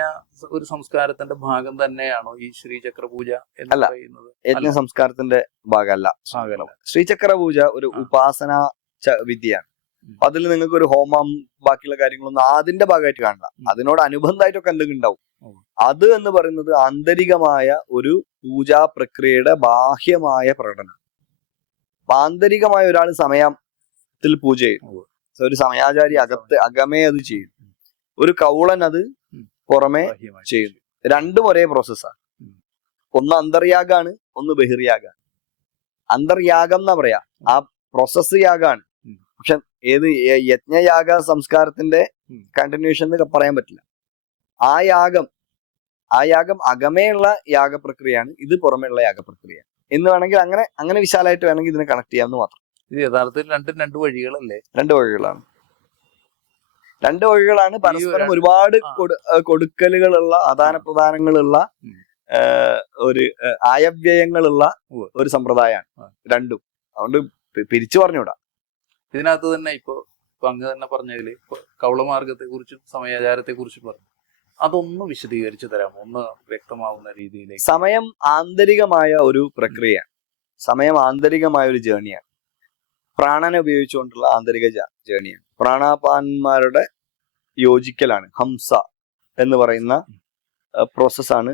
ഒരു സംസ്കാരത്തിന്റെ ഭാഗം തന്നെയാണോ ഈ ശ്രീചക്ര പൂജ എന്ന് പറയുന്നത്? യജ്ഞ സംസ്കാരത്തിന്റെ ഭാഗമല്ല. ശ്രീചക്ര പൂജ ഒരു ഉപാസന വിദ്യയാണ്. അപ്പൊ അതിൽ നിങ്ങൾക്ക് ഒരു ഹോമം ബാക്കിയുള്ള കാര്യങ്ങളൊന്നും അതിന്റെ ഭാഗമായിട്ട് കാണണ്ട. അതിനോട് അനുബന്ധമായിട്ടൊക്കെ എന്തെങ്കിലും ഉണ്ടാവും. അത് എന്ന് പറയുന്നത് ആന്തരികമായ ഒരു പൂജാ പ്രക്രിയയുടെ ബാഹ്യമായ പ്രകടനം. ആന്തരികമായ ഒരാൾ സമയത്തിൽ പൂജ ചെയ്യും. ഒരു സമയാചാരി അകമേ അത് ചെയ്യും. ഒരു കൗളൻ അത് പുറമെ ചെയ്യുന്നു. രണ്ടും ഒരേ പ്രോസസ്സാണ്. ഒന്ന് അന്തർയാഗാണ്, ഒന്ന് ബഹിർയാഗാണ്. അന്തർയാഗം എന്നാ പറയാ, ആ പ്രോസസ് യാഗാണ്. പക്ഷെ ഏത് യജ്ഞയാഗ സംസ്കാരത്തിന്റെ കണ്ടിന്യൂഷൻ എന്ന് പറയാൻ പറ്റില്ല. ആ യാഗം അകമേയുള്ള യാഗപ്രക്രിയയാണ്, ഇത് പുറമേയുള്ള യാഗപ്രക്രിയ എന്ന് വേണമെങ്കിൽ അങ്ങനെ വിശാലമായിട്ട് വേണമെങ്കിൽ ഇതിനെ കണക്ട് ചെയ്യാമെന്ന് മാത്രം. ഇത് യഥാർത്ഥത്തിൽ രണ്ട് വഴികളല്ലേ? രണ്ട് വഴികളാണ്. പരസ്പരം ഒരുപാട് കൊടുക്കലുകളുള്ള, ആദാനപ്രദാനങ്ങളുള്ള, ഒരു ആയവ്യയങ്ങളുള്ള ഒരു സമ്പ്രദായമാണ് രണ്ടും. അതുകൊണ്ട് പിരിച്ചു പറഞ്ഞുകൂടാ. ഇതിനകത്ത് തന്നെ ഇപ്പൊ അങ്ങ് തന്നെ പറഞ്ഞതില് കൗളമാർഗത്തെ കുറിച്ചും സമയാചാരത്തെ കുറിച്ചും പറഞ്ഞു. അതൊന്ന് വിശദീകരിച്ചു തരാമോ, ഒന്ന് വ്യക്തമാവുന്ന രീതിയിലേക്ക്? സമയം ആന്തരികമായ ഒരു പ്രക്രിയയാണ്. സമയം ആന്തരികമായ ഒരു ജേണിയാണ്. പ്രാണനെ ഉപയോഗിച്ചുകൊണ്ടുള്ള ആന്തരിക ജേണിയാണ്. പ്രാണാപാന്മാരുടെ യോജിക്കലാണ്. ഹംസ എന്ന് പറയുന്ന പ്രോസസ്സാണ്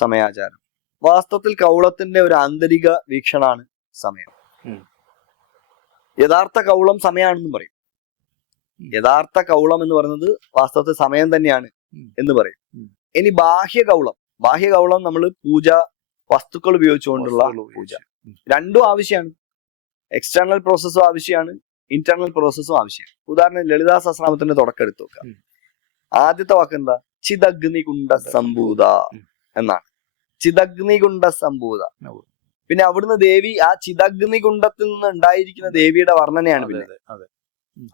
സമയാചാരം. വാസ്തവത്തിൽ കൗളത്തിന്റെ ഒരു ആന്തരിക വീക്ഷണാണ് സമയം. ഉം. യഥാർത്ഥ കൗളം സമയമാണെന്നും പറയും. യഥാർത്ഥ കൗളം എന്ന് പറയുന്നത് വാസ്തവത്തിൽ സമയം തന്നെയാണ് എന്ന് പറയും. ഇനി ബാഹ്യ കൗളം നമ്മൾ പൂജ വസ്തുക്കൾ ഉപയോഗിച്ചുകൊണ്ടുള്ള പൂജ, രണ്ടും ആവശ്യമാണ്. എക്സ്റ്റേണൽ പ്രോസസ്സും ആവശ്യമാണ്, ഇന്റേണൽ പ്രോസസ്സും ആവശ്യമാണ്. ഉദാഹരണം ലളിതാ സഹസ്രനാമത്തിന്റെ തുടക്കം എടുത്തു നോക്കാം. ആദ്യത്തെ വാക്ക് എന്താ? ചിദഗ്നികുണ്ഡ സംഭൂത എന്നാണ്. ചിദഗ്നികുണ്ഡ സംഭൂത. പിന്നെ അവിടുന്ന് ദേവി ആ ചിദഗ്നികുണ്ഡത്തിൽ നിന്ന് ഉണ്ടായിരിക്കുന്ന ദേവിയുടെ വർണ്ണനയാണ് പിന്നെ.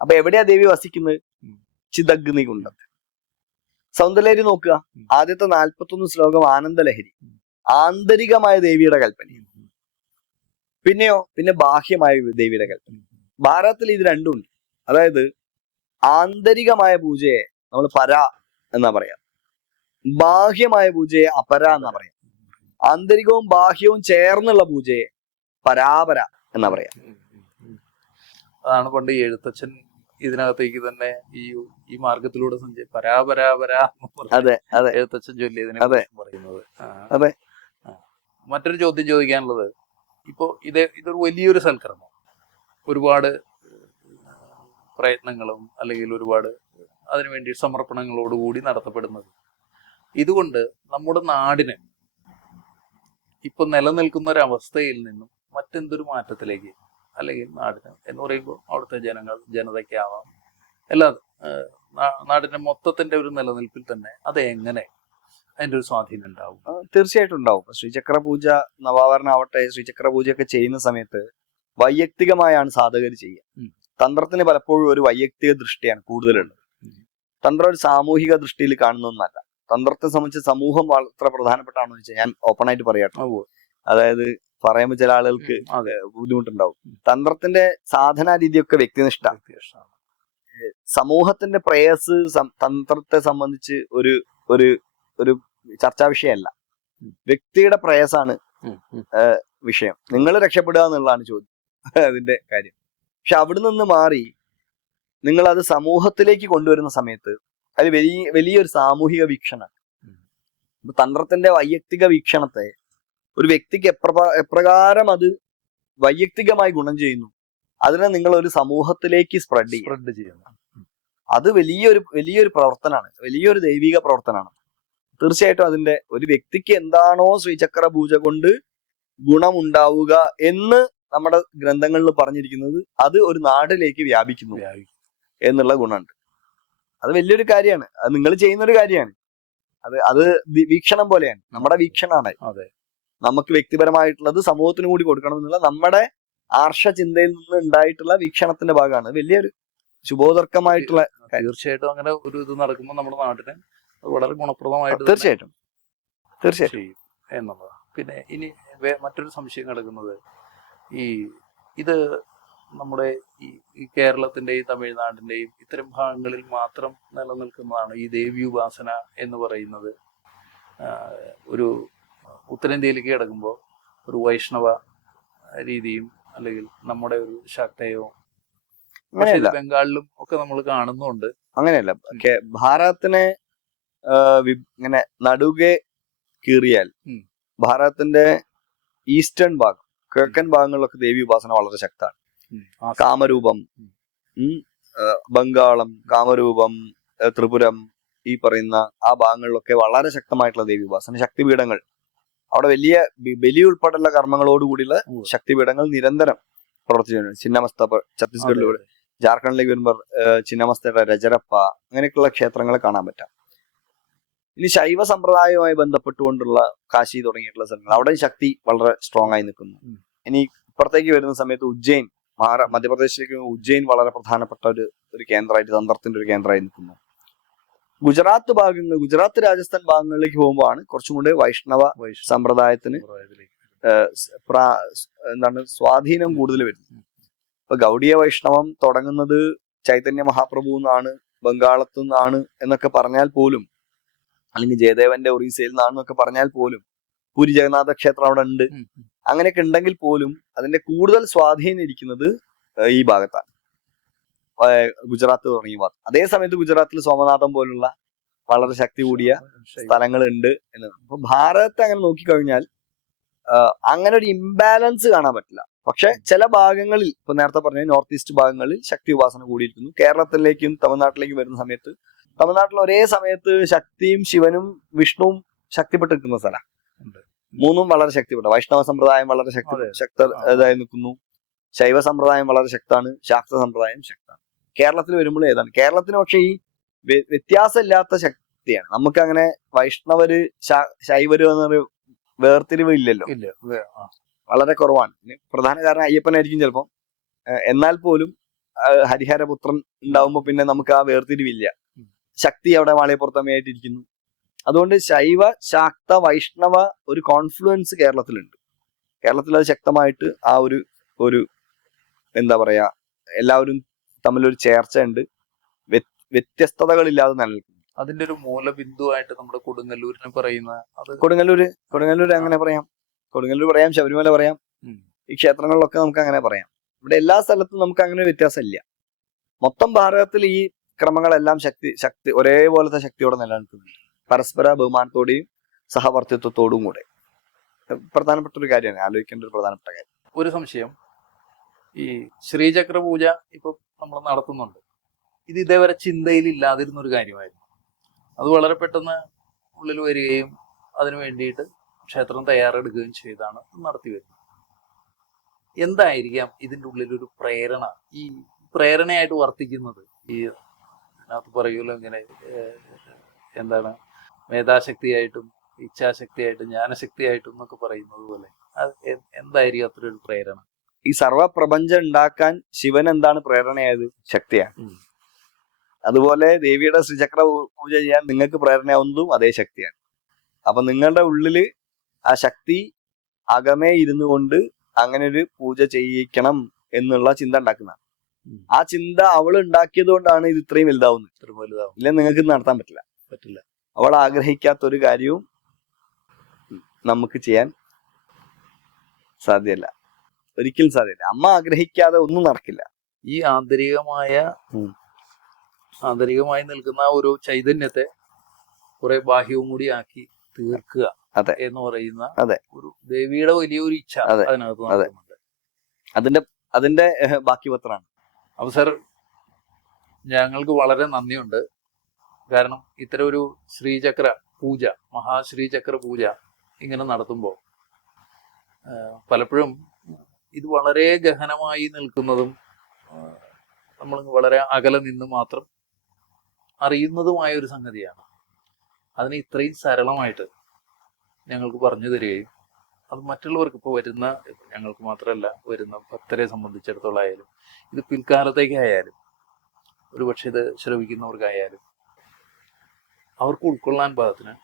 അപ്പൊ എവിടെയാ ദേവി വസിക്കുന്നത്? ചിദഗ്നികുണ്ഡത്തിൽ. സൗന്ദര്യലഹരി നോക്കുക, ആദ്യത്തെ 41 ശ്ലോകം ആനന്ദലഹരി, ആന്തരികമായ ദേവിയുടെ കൽപ്പന. പിന്നെ ബാഹ്യമായ ദേവിയുടെ കൽപ്പന. ഭാരതത്തിൽ ഇത് രണ്ടും ഉണ്ട്. അതായത് ആന്തരികമായ പൂജയെ നമ്മൾ പര എന്നാ പറയാം, ബാഹ്യമായ പൂജയെ അപര എന്നാ പറയാം. ആന്തരികവും ബാഹ്യവും ചേർന്നുള്ള പൂജയെ പരാപര എന്നാ പറയാം. അതാണ് പണ്ട് ഈ എഴുത്തച്ഛൻ ഇതിനകത്തേക്ക് തന്നെ ഈ മാർഗത്തിലൂടെ പരാപരാപര എഴുത്തച്ഛൻ ചൊല്ലിയതിനെ പറയുന്നത്. അതെ. മറ്റൊരു ചോദ്യം ചോദിക്കാനുള്ളത്, ഇപ്പോ ഇതൊരു വലിയൊരു സൽക്കർമ്മം, ഒരുപാട് പ്രയത്നങ്ങളും അല്ലെങ്കിൽ ഒരുപാട് അതിനുവേണ്ടി സമർപ്പണങ്ങളോടുകൂടി നടത്തപ്പെടുന്നത്. ഇതുകൊണ്ട് നമ്മുടെ നാടിന് ഇപ്പൊ നിലനിൽക്കുന്ന ഒരു അവസ്ഥയിൽ നിന്നും മറ്റെന്തൊരു മാറ്റത്തിലേക്ക്, അല്ലെങ്കിൽ നാടിന് എന്ന് പറയുമ്പോൾ അവിടുത്തെ ജനതയ്ക്കാവാം, എല്ലാ നാടിന്റെ മൊത്തത്തിന്റെ ഒരു നിലനിൽപ്പിൽ തന്നെ അത് എങ്ങനെ അതിന്റെ ഒരു സ്വാധീനം ഉണ്ടാവും? തീർച്ചയായിട്ടും ഉണ്ടാവും. ശ്രീചക്ര പൂജ നവാവരണം ആവട്ടെ, ശ്രീചക്ര പൂജയൊക്കെ ചെയ്യുന്ന സമയത്ത് വൈയക്തികമായാണ് സാധകർ ചെയ്യുക. തന്ത്രത്തിന് പലപ്പോഴും ഒരു വൈയക്തിക ദൃഷ്ടിയാണ് കൂടുതലുള്ളത്. തന്ത്രം ഒരു സാമൂഹിക ദൃഷ്ടിയിൽ കാണുന്നൊന്നല്ല. തന്ത്രത്തെ സംബന്ധിച്ച് സമൂഹം വളരെ പ്രധാനപ്പെട്ടാണെന്ന് വെച്ചാൽ ഞാൻ ഓപ്പൺ ആയിട്ട് പറയാട്ടോ. അതായത് പറയുമ്പോൾ ചില ആളുകൾക്ക് ബുദ്ധിമുട്ടുണ്ടാവും. തന്ത്രത്തിന്റെ സാധനാ രീതിയൊക്കെ വ്യക്തിനിഷ്ഠ. സമൂഹത്തിന്റെ പ്രേയസ് തന്ത്രത്തെ സംബന്ധിച്ച് ഒരു ഒരു ഒരു ചർച്ചാ വിഷയമല്ല. വ്യക്തിയുടെ പ്രേയസാണ് വിഷയം. നിങ്ങൾ രക്ഷപ്പെടുക എന്നുള്ളതാണ് ചോദ്യം, അതിന്റെ കാര്യം. പക്ഷെ അവിടെ നിന്ന് മാറി നിങ്ങൾ അത് സമൂഹത്തിലേക്ക് കൊണ്ടുവരുന്ന സമയത്ത് അത് വലിയൊരു സാമൂഹിക വീക്ഷണം. തന്ത്രത്തിന്റെ വൈയക്തിക വീക്ഷണത്തെ ഒരു വ്യക്തിക്ക് എപ്രകാരം അത് വൈയക്തികമായി ഗുണം ചെയ്യുന്നു, അതിനെ നിങ്ങൾ ഒരു സമൂഹത്തിലേക്ക് സ്പ്രെഡ് ചെയ്യുന്നു. അത് വലിയൊരു പ്രവർത്തനമാണ്, വലിയൊരു ദൈവിക പ്രവർത്തനമാണ്. തീർച്ചയായിട്ടും അതിന്റെ ഒരു വ്യക്തിക്ക് എന്താണോ ശ്രീചക്ര പൂജ കൊണ്ട് ഗുണമുണ്ടാവുക എന്ന് നമ്മുടെ ഗ്രന്ഥങ്ങളിൽ പറഞ്ഞിരിക്കുന്നത്, അത് ഒരു നാട്ടിലേക്ക് വ്യാപിക്കുന്നു എന്നുള്ള ഗുണമുണ്ട്. അത് വലിയൊരു കാര്യമാണ്. അത് നിങ്ങൾ ചെയ്യുന്ന ഒരു കാര്യമാണ്. അത് വീക്ഷണം പോലെയാണ്, നമ്മുടെ വീക്ഷണമാണ്. നമുക്ക് വ്യക്തിപരമായിട്ടുള്ളത് സമൂഹത്തിന് കൂടി കൊടുക്കണം എന്നുള്ള നമ്മുടെ ആർഷ ചിന്തയിൽ നിന്ന് ഉണ്ടായിട്ടുള്ള വീക്ഷണത്തിന്റെ ഭാഗമാണ്. വലിയൊരു ശുഭോദർക്കമായിട്ടുള്ള. തീർച്ചയായിട്ടും അങ്ങനെ ഒരു ഇത് നടക്കുമ്പോൾ നമ്മുടെ നാട്ടിന് വളരെ ഗുണപ്രദമായിട്ട് തീർച്ചയായിട്ടും എന്നുള്ളതാണ്. പിന്നെ ഇനി മറ്റൊരു സംശയം കിടക്കുന്നത്, ഇത് നമ്മുടെ ഈ കേരളത്തിന്റെയും തമിഴ്നാടിന്റെയും ഇത്തരം ഭാഗങ്ങളിൽ മാത്രം നിലനിൽക്കുന്നതാണ് ഈ ദേവി ഉപാസന എന്ന് പറയുന്നത്. ഒരു ഉത്തരേന്ത്യയിലേക്ക് കിടക്കുമ്പോൾ ഒരു വൈഷ്ണവ രീതിയും അല്ലെങ്കിൽ നമ്മുടെ ഒരു ശക്തയോ ബംഗാളിലും ഒക്കെ നമ്മൾ കാണുന്നുണ്ട്. അങ്ങനെയല്ല. ഭാരതത്തിനെ ഇങ്ങനെ നടുകെ കീറിയാൽ ഭാരതത്തിന്റെ ഈസ്റ്റേൺ ഭാഗം, കിഴക്കൻ ഭാഗങ്ങളിലൊക്കെ ദേവി ഉപാസന വളരെ ശക്തമാണ്. കാമരൂപം, ബംഗാളം, കാമരൂപം, ത്രിപുരം, ഈ പറയുന്ന ആ ഭാഗങ്ങളിലൊക്കെ വളരെ ശക്തമായിട്ടുള്ള ദേവി ഉപാസന ശക്തിപീഠങ്ങൾ, അവിടെ വലിയ ബലി ഉൾപ്പെടെയുള്ള കർമ്മങ്ങളോടുകൂടിയുള്ള ശക്തിപീഠങ്ങൾ നിരന്തരം പ്രവർത്തിച്ചു. ചിന്നമസ്ത ഛത്തീസ്ഗഡിലൂടെ ജാർഖണ്ഡിലേക്ക് വരുമ്പോൾ ചിന്നമസ്തയുടെ രജരപ്പ, അങ്ങനെയൊക്കെയുള്ള ക്ഷേത്രങ്ങളെ കാണാൻ പറ്റാം. ഇനി ശൈവ സമ്പ്രദായവുമായി ബന്ധപ്പെട്ടുകൊണ്ടുള്ള കാശി തുടങ്ങിയിട്ടുള്ള സ്ഥലങ്ങൾ, അവിടെ ശക്തി വളരെ സ്ട്രോങ് ആയി നിൽക്കുന്നു. ഇനി ഇപ്പുറത്തേക്ക് വരുന്ന സമയത്ത് ഉജ്ജയിൻ, മധ്യപ്രദേശിലേക്ക് ഉജ്ജയിൻ വളരെ പ്രധാനപ്പെട്ട ഒരു കേന്ദ്രമായിട്ട്, തന്ത്രത്തിന്റെ ഒരു കേന്ദ്രമായി നിൽക്കുന്നു. ഗുജറാത്ത് രാജസ്ഥാൻ ഭാഗങ്ങളിലേക്ക് പോകുമ്പോഴാണ് കുറച്ചും കൂടെ വൈഷ്ണവ സമ്പ്രദായത്തിന് സ്വാധീനം കൂടുതൽ വരുന്നത്. ഇപ്പൊ ഗൗഡീയ വൈഷ്ണവം തുടങ്ങുന്നത് ചൈതന്യ മഹാപ്രഭു എന്നാണ്, ബംഗാളത്തു നിന്നാണ് എന്നൊക്കെ പറഞ്ഞാൽ പോലും, അല്ലെങ്കിൽ ജയദേവന്റെ ഒറീസയിൽ നിന്നാണെന്നൊക്കെ പറഞ്ഞാൽ പോലും, പൂരി ജഗന്നാഥ ക്ഷേത്രം അവിടെ ഉണ്ട്, അങ്ങനെയൊക്കെ ഉണ്ടെങ്കിൽ പോലും അതിന്റെ കൂടുതൽ സ്വാധീനം ഇരിക്കുന്നത് ഈ ഭാഗത്താണ്, ഗുജറാത്ത് തുടങ്ങിയ ഭാഗത്ത്. അതേ സമയത്ത് ഗുജറാത്തിൽ സോമനാഥം പോലുള്ള വളരെ ശക്തി കൂടിയ സ്ഥലങ്ങൾ ഉണ്ട് എന്നതാണ്. അപ്പൊ ഭാരതത്തെ അങ്ങനെ നോക്കിക്കഴിഞ്ഞാൽ അങ്ങനെ ഒരു ഇംബാലൻസ് കാണാൻ പറ്റില്ല. പക്ഷെ ചില ഭാഗങ്ങളിൽ, ഇപ്പൊ നേരത്തെ പറഞ്ഞ നോർത്ത് ഈസ്റ്റ് ഭാഗങ്ങളിൽ ശക്തി ഉപാസന കൂടിയിരിക്കുന്നു. കേരളത്തിലേക്കും തമിഴ്നാട്ടിലേക്കും വരുന്ന സമയത്ത് തമിഴ്നാട്ടിൽ ഒരേ സമയത്ത് ശക്തിയും ശിവനും വിഷ്ണുവും ശക്തിപ്പെട്ട് നിൽക്കുന്ന സ്ഥലമാണ്. മൂന്നും വളരെ ശക്തിപ്പെട്ട. വൈഷ്ണവ സമ്പ്രദായം വളരെ ഇതായി നിൽക്കുന്നു. ശൈവ സമ്പ്രദായം വളരെ ശക്തമാണ്. ശാക്ത സമ്പ്രദായം ശക്തമാണ്. കേരളത്തിൽ വരുമ്പോൾ ഏതാണ്? കേരളത്തിന് പക്ഷെ ഈ വ്യത്യാസമില്ലാത്ത ശക്തിയാണ്. നമുക്ക് അങ്ങനെ വൈഷ്ണവര് ശൈവര് എന്നൊരു വേർതിരിവ് ഇല്ലല്ലോ, വളരെ കുറവാണ്. പ്രധാന കാരണം അയ്യപ്പനായിരിക്കും ചിലപ്പം. എന്നാൽ പോലും ഹരിഹരപുത്രൻ ഉണ്ടാവുമ്പോ പിന്നെ നമുക്ക് ആ വേർതിരിവില്ല. ശക്തി അവിടെ വാളിയപ്പുറത്തമ്മയായിട്ടിരിക്കുന്നു. അതുകൊണ്ട് ശൈവ ശാക്ത വൈഷ്ണവ ഒരു കോൺഫ്ലുവൻസ് കേരളത്തിലുണ്ട്. കേരളത്തിൽ അത് ശക്തമായിട്ട് ആ ഒരു എന്താ പറയാ, എല്ലാവരും തമ്മിലൊരു ചേർച്ച ഉണ്ട്. വ്യത്യസ്തതകളില്ലാതെ നിലനിൽക്കുന്നു. അതിന്റെ ഒരു മൂലബിന്ദുവായിട്ട് നമ്മുടെ കൊടുങ്ങല്ലൂരിനെ പറയുന്ന കൊടുങ്ങല്ലൂർ അങ്ങനെ പറയാം. കൊടുങ്ങല്ലൂർ പറയാം, ശബരിമല പറയാം. ഈ ക്ഷേത്രങ്ങളിലൊക്കെ നമുക്ക് അങ്ങനെ പറയാം. ഇവിടെ എല്ലാ സ്ഥലത്തും നമുക്ക് അങ്ങനെ ഒരു വ്യത്യാസമില്ല. മൊത്തം ഭാരതത്തിൽ ഈ ക്രമങ്ങളെല്ലാം ശക്തി ഒരേപോലത്തെ ശക്തിയോടെ നിലനിൽക്കുന്നു. പരസ്പര ബഹുമാനത്തോടെയും സഹവർത്തിത്വത്തോടും കൂടെ. പ്രധാനപ്പെട്ട ഒരു കാര്യമാണ്, ആലോചിക്കേണ്ട ഒരു പ്രധാനപ്പെട്ട കാര്യം. ഒരു സംശയം, ഈ ശ്രീചക്ര പൂജ ഇപ്പൊ നമ്മൾ നടത്തുന്നുണ്ട്. ഇത് ഇതേവരെ ചിന്തയിൽ ഇല്ലാതിരുന്ന ഒരു കാര്യമായിരുന്നു. അത് വളരെ പെട്ടെന്ന് ഉള്ളിൽ വരികയും അതിനു വേണ്ടിയിട്ട് ക്ഷേത്രം തയ്യാറെടുക്കുകയും ചെയ്താണ് നടത്തി വരുന്നത്. എന്തായിരിക്കാം ഇതിൻ്റെ ഉള്ളിലൊരു പ്രേരണ, ഈ പ്രേരണയായിട്ട് വർത്തിക്കുന്നത്? ഈ അതിനകത്ത് പറയുമല്ലോ ഇങ്ങനെ എന്താണ്, മേധാശക്തിയായിട്ടും ഇച്ഛാശക്തിയായിട്ടും ജ്ഞാനശക്തിയായിട്ടും എന്നൊക്കെ പറയുന്നത് പോലെ അത് എന്തായിരിക്കും അത്ര ഒരു പ്രേരണ? ഈ സർവപ്രപഞ്ചം ഉണ്ടാക്കാൻ ശിവൻ എന്താണ് പ്രേരണയായത്? ശക്തിയാണ്. അതുപോലെ ദേവിയുടെ ശ്രീചക്ര പൂജ ചെയ്യാൻ നിങ്ങൾക്ക് പ്രേരണയാവുന്നതും അതേ ശക്തിയാണ്. അപ്പൊ നിങ്ങളുടെ ഉള്ളില് ആ ശക്തി അകമേ ഇരുന്നു കൊണ്ട് അങ്ങനെ ഒരു പൂജ ചെയ്യിക്കണം എന്നുള്ള ചിന്ത ഉണ്ടാക്കുന്നതാണ്. ആ ചിന്ത അവൾ ഉണ്ടാക്കിയത് കൊണ്ടാണ് ഇത് ഇത്രയും വലുതാവുന്നത്. ഇല്ല, നിങ്ങൾക്ക് നടത്താൻ പറ്റില്ല. അവൾ ആഗ്രഹിക്കാത്ത ഒരു കാര്യവും നമുക്ക് ചെയ്യാൻ സാധ്യമല്ല, ഒരിക്കലും സാധ്യമല്ല. അമ്മ ആഗ്രഹിക്കാതെ ഒന്നും നടക്കില്ല. ഈ ആന്തരികമായി നിൽക്കുന്ന ഒരു ചൈതന്യത്തെ കുറെ ബാഹ്യവും കൂടി ആക്കി തീർക്കുക എന്ന് പറയുന്ന ഒരു ദേവിയുടെ വലിയൊരു ഇച്ഛ അതിനകത്ത് നടക്കുന്നുണ്ട്. അതിന്റെ ബാക്കി പത്രമാണ്. അപ്പൊ സർ, ഞങ്ങൾക്ക് വളരെ നന്ദിയുണ്ട്. കാരണം ഇത്തരം ഒരു ശ്രീചക്ര പൂജ, മഹാശ്രീചക്ര പൂജ ഇങ്ങനെ നടത്തുമ്പോൾ പലപ്പോഴും ഇത് വളരെ ഗഹനമായി നിൽക്കുന്നതും നമ്മൾ വളരെ അകലെ നിന്ന് മാത്രം അറിയുന്നതുമായ ഒരു സംഗതിയാണ്. അതിനെ ഇത്രയും സരളമായിട്ട് ഞങ്ങൾക്ക് പറഞ്ഞു തരികയും അത് മറ്റുള്ളവർക്ക് ഇപ്പോൾ വരുന്ന, ഞങ്ങൾക്ക് മാത്രമല്ല വരുന്ന ഭക്തരെ സംബന്ധിച്ചിടത്തോളം ആയാലും, ഇത് പിൽക്കാലത്തേക്കായാലും ഒരുപക്ഷെ ഇത് ശ്രവിക്കുന്നവർക്കായാലും അവർക്ക് ഉൾക്കൊള്ളാൻ പാകത്തിന്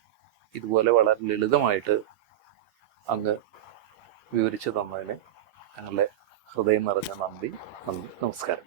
ഇതുപോലെ വളരെ ലളിതമായിട്ട് അങ്ങ് വിവരിച്ചു തന്നതിന് ഞങ്ങളുടെ ഹൃദയം നിറഞ്ഞ നന്ദി. നമസ്കാരം.